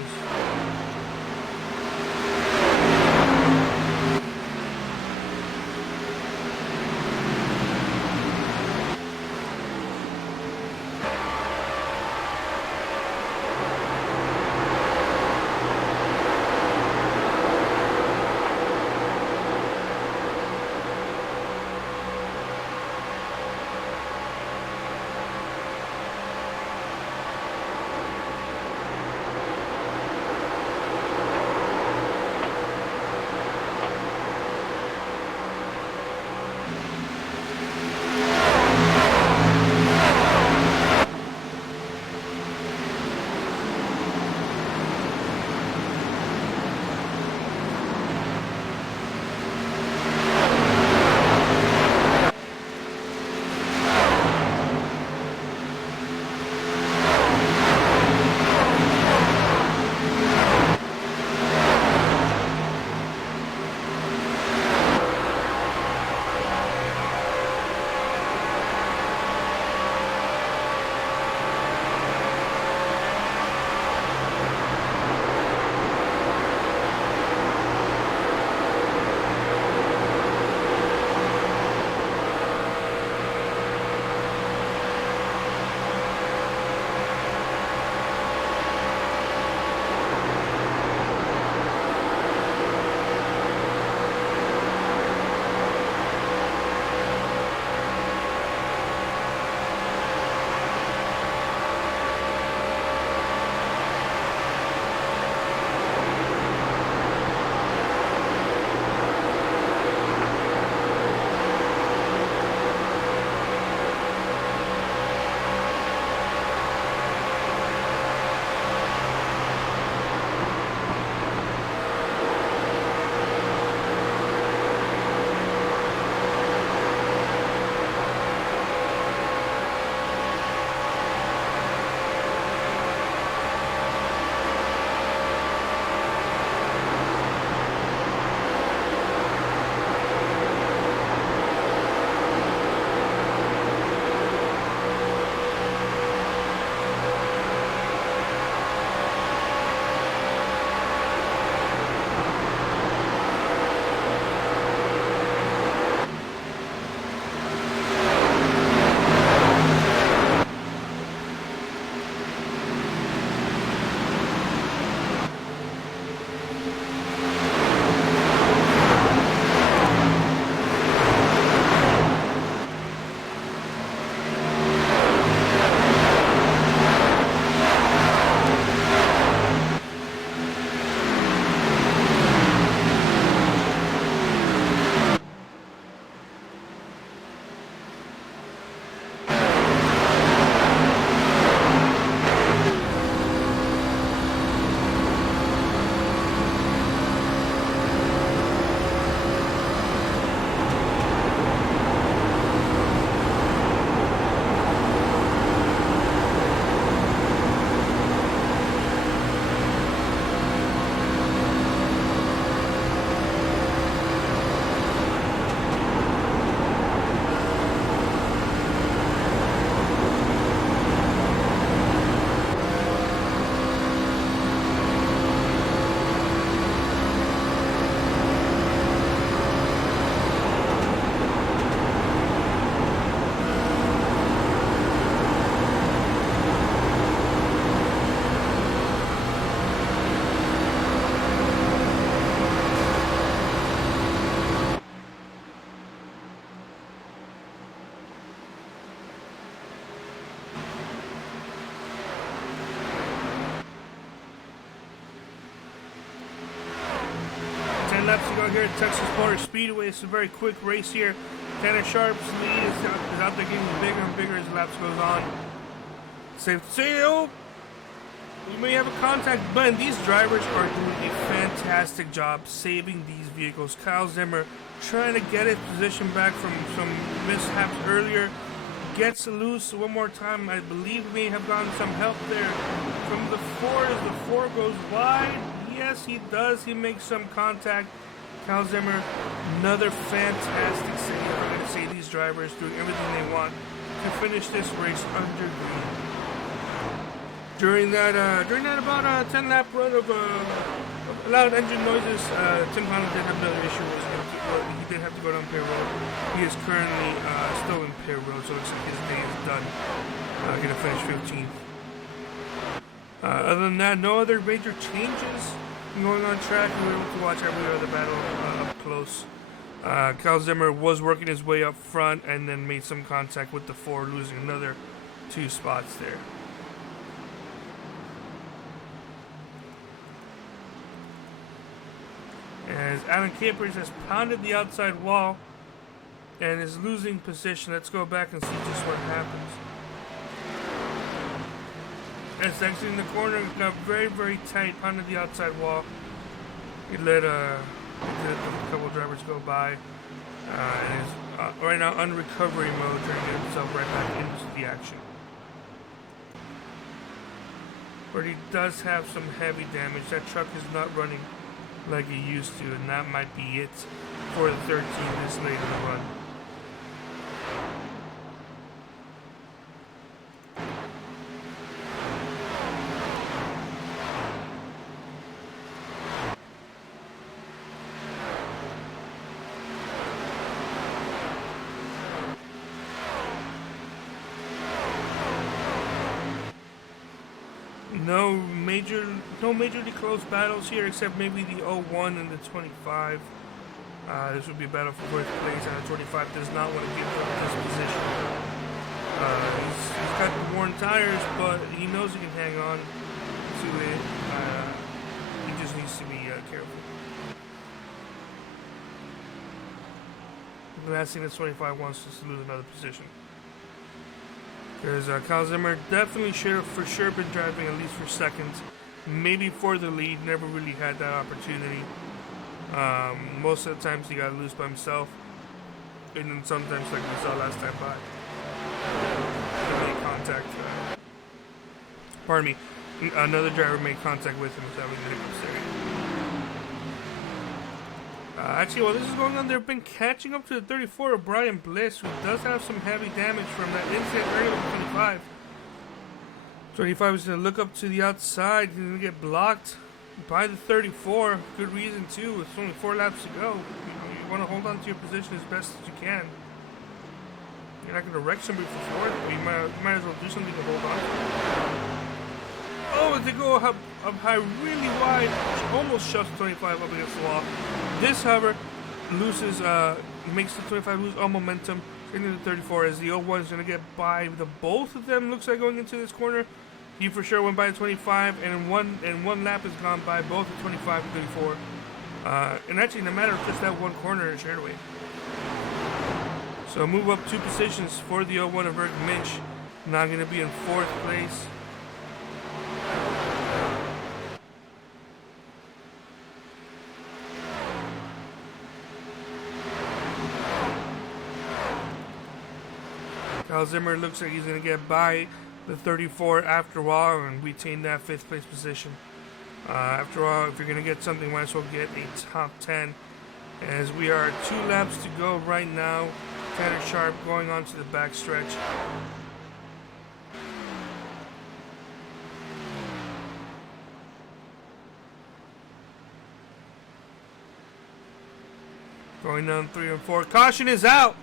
laps to go here at Texas Motor Speedway. It's a very quick race here. Tanner Sharp's lead is out there getting bigger and bigger as the laps goes on. Safe to say, though, you may have a contact, but these drivers are doing a fantastic job saving these vehicles. Kyle Zimmer trying to get his position back from some mishaps earlier. Gets loose one more time. I believe we may have gotten some help there from the 4 as the 4 goes wide. Yes, he does. He makes some contact. Kyle Zimmer, another fantastic save. I'm going to say these drivers doing everything they want to finish this race under green. During that about 10 lap run of loud engine noises, Tim Conlon did have another issue. He did have to go down pit road. He is currently still in pit road, so it looks like his day is done. Going to finish 15th. Other than that, no other major changes going on track. We were able to watch every other battle up close. Kyle Zimmer was working his way up front and then made some contact with the 4, losing another 2 spots there. As Adam Capers has pounded the outside wall and is losing position. Let's go back and see just what happens. As exiting the corner, got very, very tight, pounded the outside wall. He let a couple of drivers go by. And is right now on recovery mode, trying to get himself right back into the action. But he does have some heavy damage. That truck is not running like he used to, and that might be it for the 13 this late in the run. No majorly close battles here, except maybe the 01 and the 25. This would be a battle for fourth place, and the 25 does not want to give up this position. He's got the worn tires, but he knows he can hang on to it. He just needs to be careful. The last thing that 25 wants is to lose another position. Because Kyle Zimmer definitely should have for sure been driving at least for second, maybe for the lead. Never really had that opportunity. Most of the times he got loose by himself, and then sometimes, like we saw last time by, he made contact. Pardon me, another driver made contact with him without having hiccups there. Actually, while this is going on, they've been catching up to the 34 of Brian Bliss, who does have some heavy damage from that incident earlier with 25. 25 is going to look up to the outside. He's going to get blocked by the 34. Good reason, too. It's only 4 laps to go. You want to hold on to your position as best as you can. You're not going to wreck somebody for 4th, but you might as well do something to hold on to. Oh, they go up high really wide, almost shoves 25 up against the wall. This, however, makes the 25 lose all momentum into the 34 as the 01 is going to get by the both of them. Looks like going into this corner. He for sure went by the 25, and one lap has gone by both the 25 and 34. And actually, in a matter of just that one corner in straightaway. So move up 2 positions for the 01 of Eric Minch. Now going to be in 4th place. Kyle Zimmer looks like he's going to get by the 34 after a while and retain that 5th place position. After all, if you're going to get something, might as well get a top 10. As we are 2 laps to go right now. Tanner Sharp going on to the back stretch. Going down 3 and 4. Caution is out!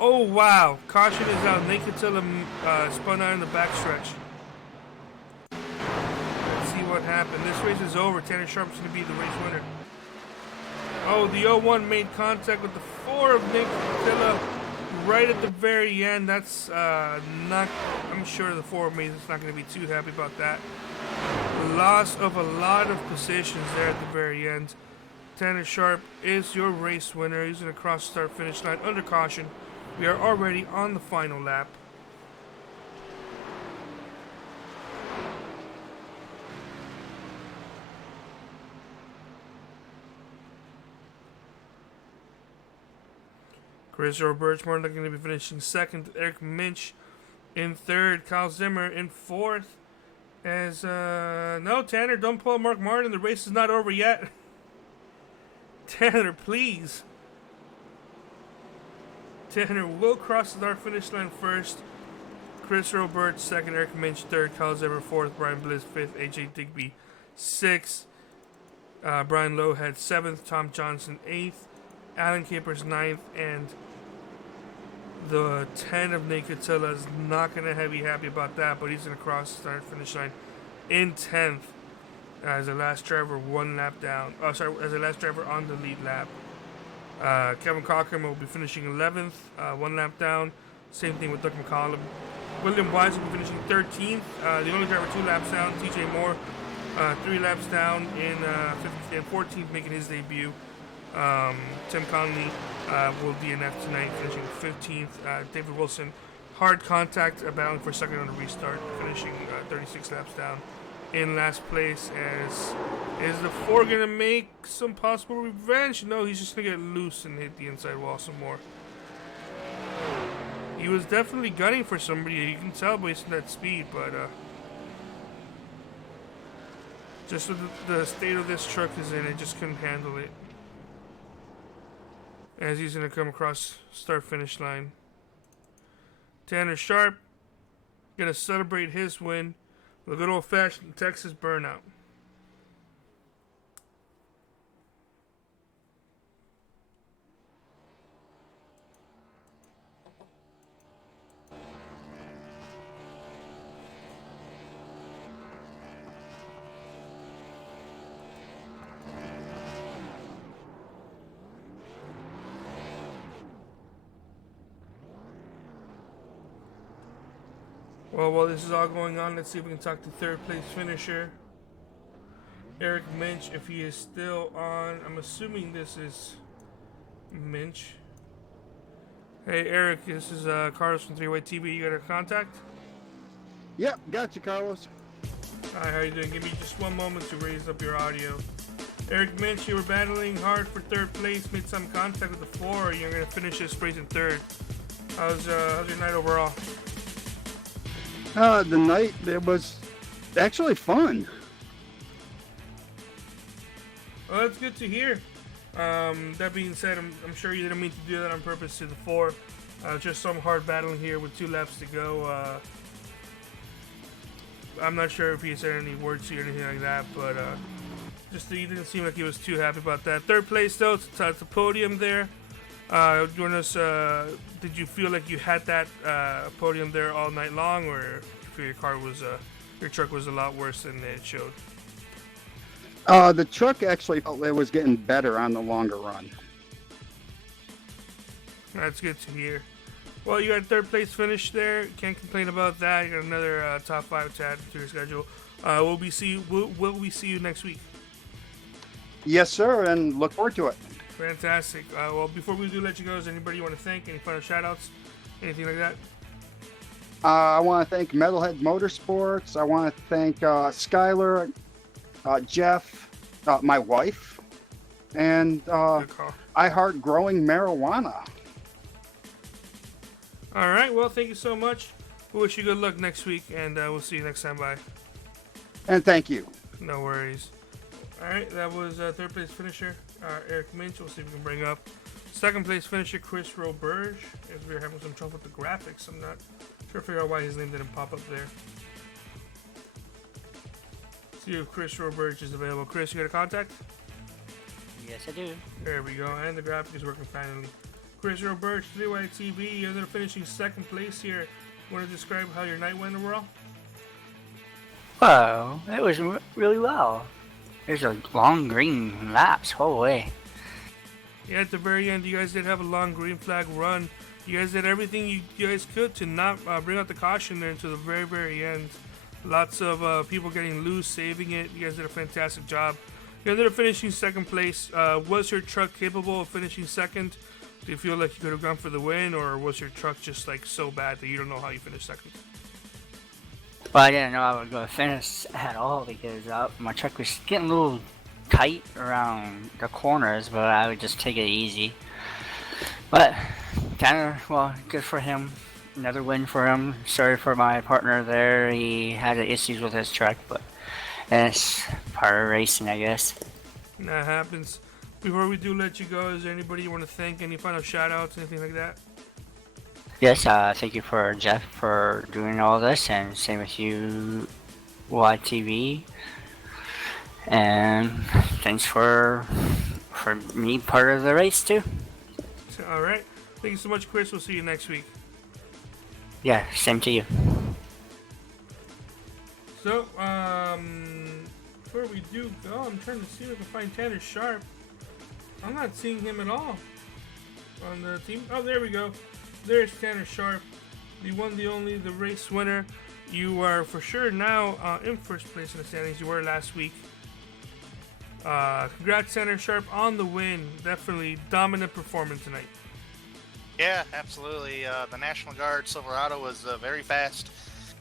Oh wow, caution is out. Nate Catilla spun out in the backstretch. Let's see what happened. This race is over. Tanner Sharp's going to be the race winner. Oh, the 01 made contact with the 4 of Nate Catilla right at the very end. That's not, I'm sure the 4 of me is not going to be too happy about that. Loss of a lot of positions there at the very end. Tanner Sharp is your race winner. He's going to cross the start-finish line under caution. We are already on the final lap. Chris Roberts more likely going to be finishing second. Eric Minch in third. Kyle Zimmer in fourth. As, no, Tanner, don't pull Mark Martin. The race is not over yet. Tanner, please. Tanner will cross the start finish line first. Chris Roberts second. Eric Minch third. Kyle Zimmer fourth. Brian Bliss fifth. AJ Digby sixth. Brian Lowe had seventh. Tom Johnson eighth. Alan Capers ninth. And the 10 of Nate Catilla is not going to be happy about that, but he's going to cross the start finish line in 10th as the last driver one lap down. As the last driver on the lead lap. Kevin Cochran will be finishing 11th, one lap down. Same thing with Doug McCollum. William Wise will be finishing 13th. The only driver 2 laps down. TJ Moore 3 laps down in 15th and 14th, making his debut. Tim Conley will DNF tonight, finishing 15th. David Wilson, hard contact, battling for second on the restart, finishing 36 laps down in last place. Is the 4 going to make some possible revenge? No, he's just going to get loose and hit the inside wall some more. He was definitely gunning for somebody. You can tell based on that speed, but just with the state of this truck is in, it just couldn't handle it. As he's going to come across start-finish line. Tanner Sharp going to celebrate his win with a good old-fashioned Texas burnout. Well, while this is all going on, let's see if we can talk to third place finisher Eric Minch, if he is still on. I'm assuming this is Minch. Hey Eric, this is Carlos from 3-Way TV. You got a contact? Yep, got you, Carlos. Hi, how you doing? Give me just one moment to raise up your audio. Eric Minch, you were battling hard for third place, made some contact with the 4. You're going to finish this race in third. How's your night overall? The night, it was actually fun. Well, that's good to hear. That being said, I'm sure you didn't mean to do that on purpose to the 4. Just some hard battling here with 2 laps to go. I'm not sure if he said any words to you or anything like that, but just he didn't seem like he was too happy about that. Third place, though, it's the podium there. Did you feel like you had that podium there all night long, or your truck was a lot worse than it showed? The truck actually felt it was getting better on the longer run. That's good to hear. Well, you got third place finish there. Can't complain about that. You got another top 5 to add to your schedule. Will we see you next week? Yes, sir, and look forward to it. Fantastic. Well, before we do let you go, is anybody you want to thank? Any final shout-outs? Anything like that? I want to thank Metalhead Motorsports. I want to thank Skylar, Jeff, my wife, and I Heart Growing Marijuana. All right. Well, thank you so much. We wish you good luck next week, and we'll see you next time. Bye. And thank you. No worries. All right. That was third place finisher Eric Minch. We'll see if we can bring up second place finisher Chris Roberge. As we were having some trouble with the graphics, I'm not sure figure out why his name didn't pop up there. See if Chris Roberge is available. Chris, you got a contact? Yes, I do. There we go, and the graphic is working finally. Chris Roberge, 3-Way TV. You ended up finishing second place here. Want to describe how your night went overall? Well, it was really well. There's a long green laps whole way. Yeah, at the very end, you guys did have a long green flag run. You guys did everything you guys could to not bring out the caution there until the very, very end. Lots of people getting loose, saving it. You guys did a fantastic job. You ended up finishing second place. Was your truck capable of finishing second? Do you feel like you could have gone for the win, or was your truck just like so bad that you don't know how you finished second? Well, I didn't know I would go finish at all because my truck was getting a little tight around the corners, but I would just take it easy. But Tanner, well, good for him. Another win for him. Sorry for my partner there. He had issues with his truck, but it's part of racing, I guess. That happens. Before we do let you go, is there anybody you want to thank? Any final shout-outs, anything like that? Yes, thank you for Jeff for doing all this, and same with you, YTV. And thanks for me part of the race too. All right. Thank you so much, Chris. We'll see you next week. Yeah, same to you. So, before we do go, I'm trying to see if I can find Tanner Sharp. I'm not seeing him at all on the team. Oh, there we go. There's Tanner Sharp, the one, the only, the race winner. You are for sure now in first place in the standings. You were last week. Congrats, Tanner Sharp, on the win. Definitely dominant performance tonight. Yeah, absolutely. The National Guard Silverado was very fast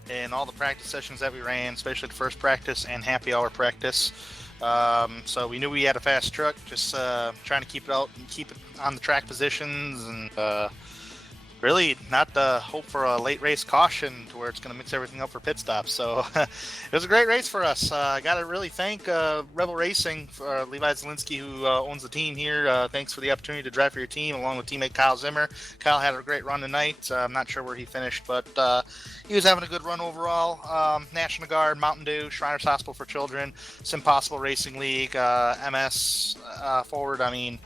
in all the practice sessions that we ran, especially the first practice and happy hour practice. So we knew we had a fast truck, just trying to keep it out and keep it on the track positions, and really not hope for a late race caution to where it's going to mix everything up for pit stops. So it was a great race for us. I got to really thank Rebel Racing, for Levi Zielinski, who owns the team here. Thanks for the opportunity to drive for your team, along with teammate Kyle Zimmer. Kyle had a great run tonight. I'm not sure where he finished, but he was having a good run overall. National Guard, Mountain Dew, Shriners Hospital for Children, SimPossible Racing League, MS Forward. I mean,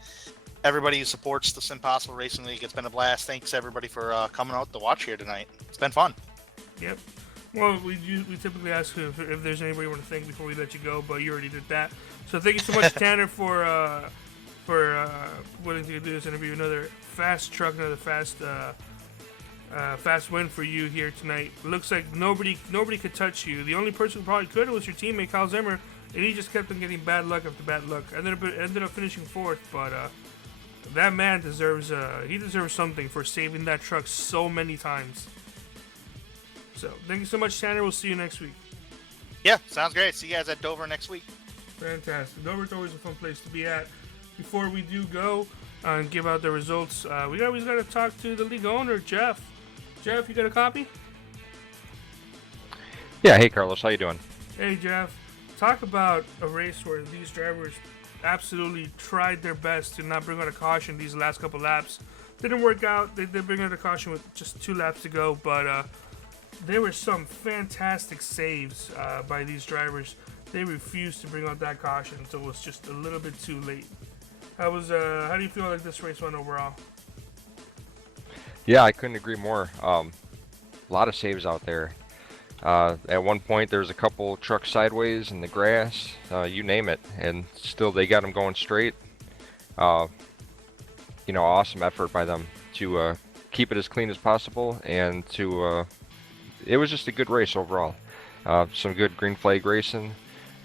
everybody who supports the SimPossible Racing League, it's been a blast. Thanks everybody for coming out to watch here tonight. It's been fun. Yep. Well, we typically ask if there's anybody you want to thank before we let you go, but you already did that. So thank you so much, Tanner, for willing to do this interview. Another fast truck, another fast win for you here tonight. It looks like nobody could touch you. The only person who probably could was your teammate Kyle Zimmer, and he just kept on getting bad luck after bad luck. Ended up finishing fourth, but that man deserves something for saving that truck so many times. So thank you so much, Tanner. We'll see you next week. Yeah, sounds great. See you guys at Dover next week. Fantastic. Dover's always a fun place to be at. Before we do go and give out the results, we always got to talk to the league owner, Jeff. Jeff, you got a copy? Yeah. Hey, Carlos. How you doing? Hey, Jeff. Talk about a race where these drivers absolutely tried their best to not bring out a caution these last couple laps. Didn't work out. They did bring out a caution with just 2 laps to go, but there were some fantastic saves by these drivers. They refused to bring out that caution until it was just a little bit too late. How do you feel like this race went overall? Yeah, I couldn't agree more. A lot of saves out there. At one point, there was a couple trucks sideways in the grass, you name it, and still they got them going straight. Awesome effort by them to keep it as clean as possible, and it was just a good race overall. Some good green flag racing,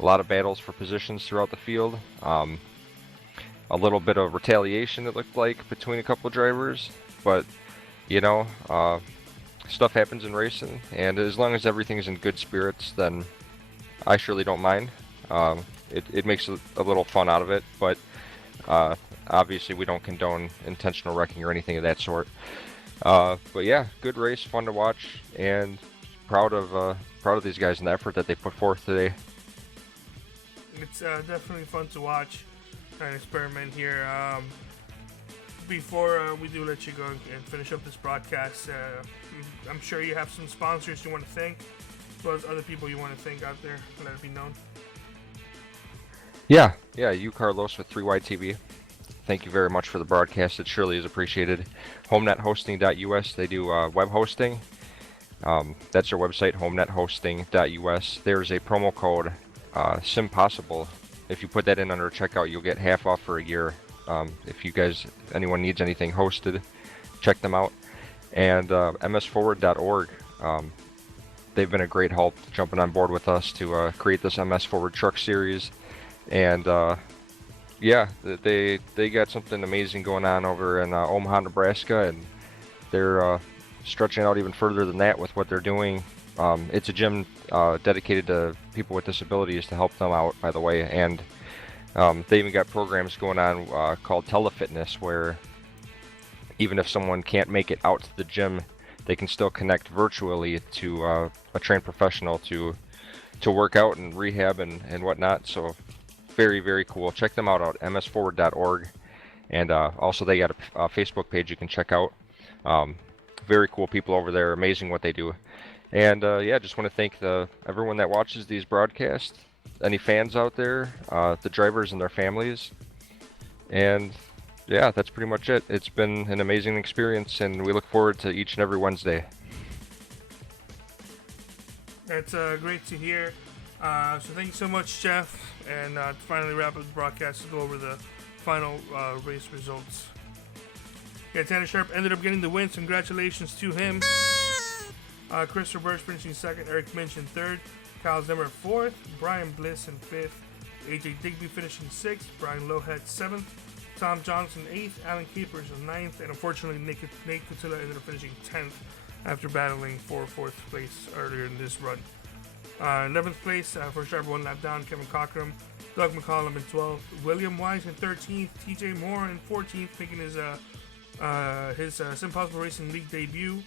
a lot of battles for positions throughout the field. A little bit of retaliation, it looked like, between a couple of drivers, but stuff happens in racing, and as long as everything's in good spirits, then I surely don't mind. It makes a little fun out of it, but obviously we don't condone intentional wrecking or anything of that sort. But yeah, good race, fun to watch, and proud of these guys and the effort that they put forth today. It's definitely fun to watch and experiment here. Before we do let you go and finish up this broadcast, I'm sure you have some sponsors you want to thank, as well as other people you want to thank out there. Let it be known. Yeah, you, Carlos, with 3YTV. Thank you very much for the broadcast. It surely is appreciated. HomeNetHosting.us, they do web hosting. That's their website, HomeNetHosting.us. There's a promo code, SimPossible. If you put that in under checkout, you'll get half off for a year. If anyone needs anything hosted, check them out. And msforward.org, they've been a great help jumping on board with us to create this MS Forward Truck Series. And yeah, they got something amazing going on over in Omaha, Nebraska, and they're stretching out even further than that with what they're doing. It's a gym dedicated to people with disabilities to help them out, by the way, and they even got programs going on called telefitness, where even if someone can't make it out to the gym, they can still connect virtually to a trained professional to work out and rehab and whatnot. So very, very cool. Check them out at msforward.org, and also they got a Facebook page you can check out. Very cool people over there. Amazing what they do. And yeah, just want to thank everyone that watches these broadcasts, any fans out there, the drivers and their families. And yeah, that's pretty much it. It's been an amazing experience, and we look forward to each and every Wednesday. That's great to hear. So thank you so much, Jeff. And to finally wrap up the broadcast, to go over the final race results. Yeah, Tanner Sharp ended up getting the win. Congratulations to him. Christopher Burch finishing second. Eric Minch in third. Kyle Zimmer fourth. Brian Bliss in fifth. AJ Digby finishing sixth. Brian Lohead seventh. Tom Johnson 8th, Alan Keepers was 9th, and unfortunately Nate Cotilla ended up finishing 10th after battling for 4th place earlier in this run. 11th place, first driver 1 lap down, Kevin Cockrum. Doug McCollum in 12th, William Wise in 13th, TJ Moore in 14th, making his SimPossible Racing League debut.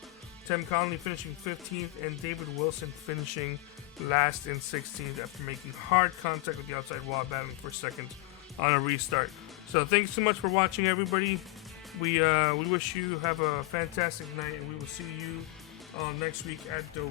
Tim Conley finishing 15th, and David Wilson finishing last in 16th after making hard contact with the outside wall, battling for second on a restart. So thanks so much for watching, everybody. We wish you have a fantastic night, and we will see you next week at Dover.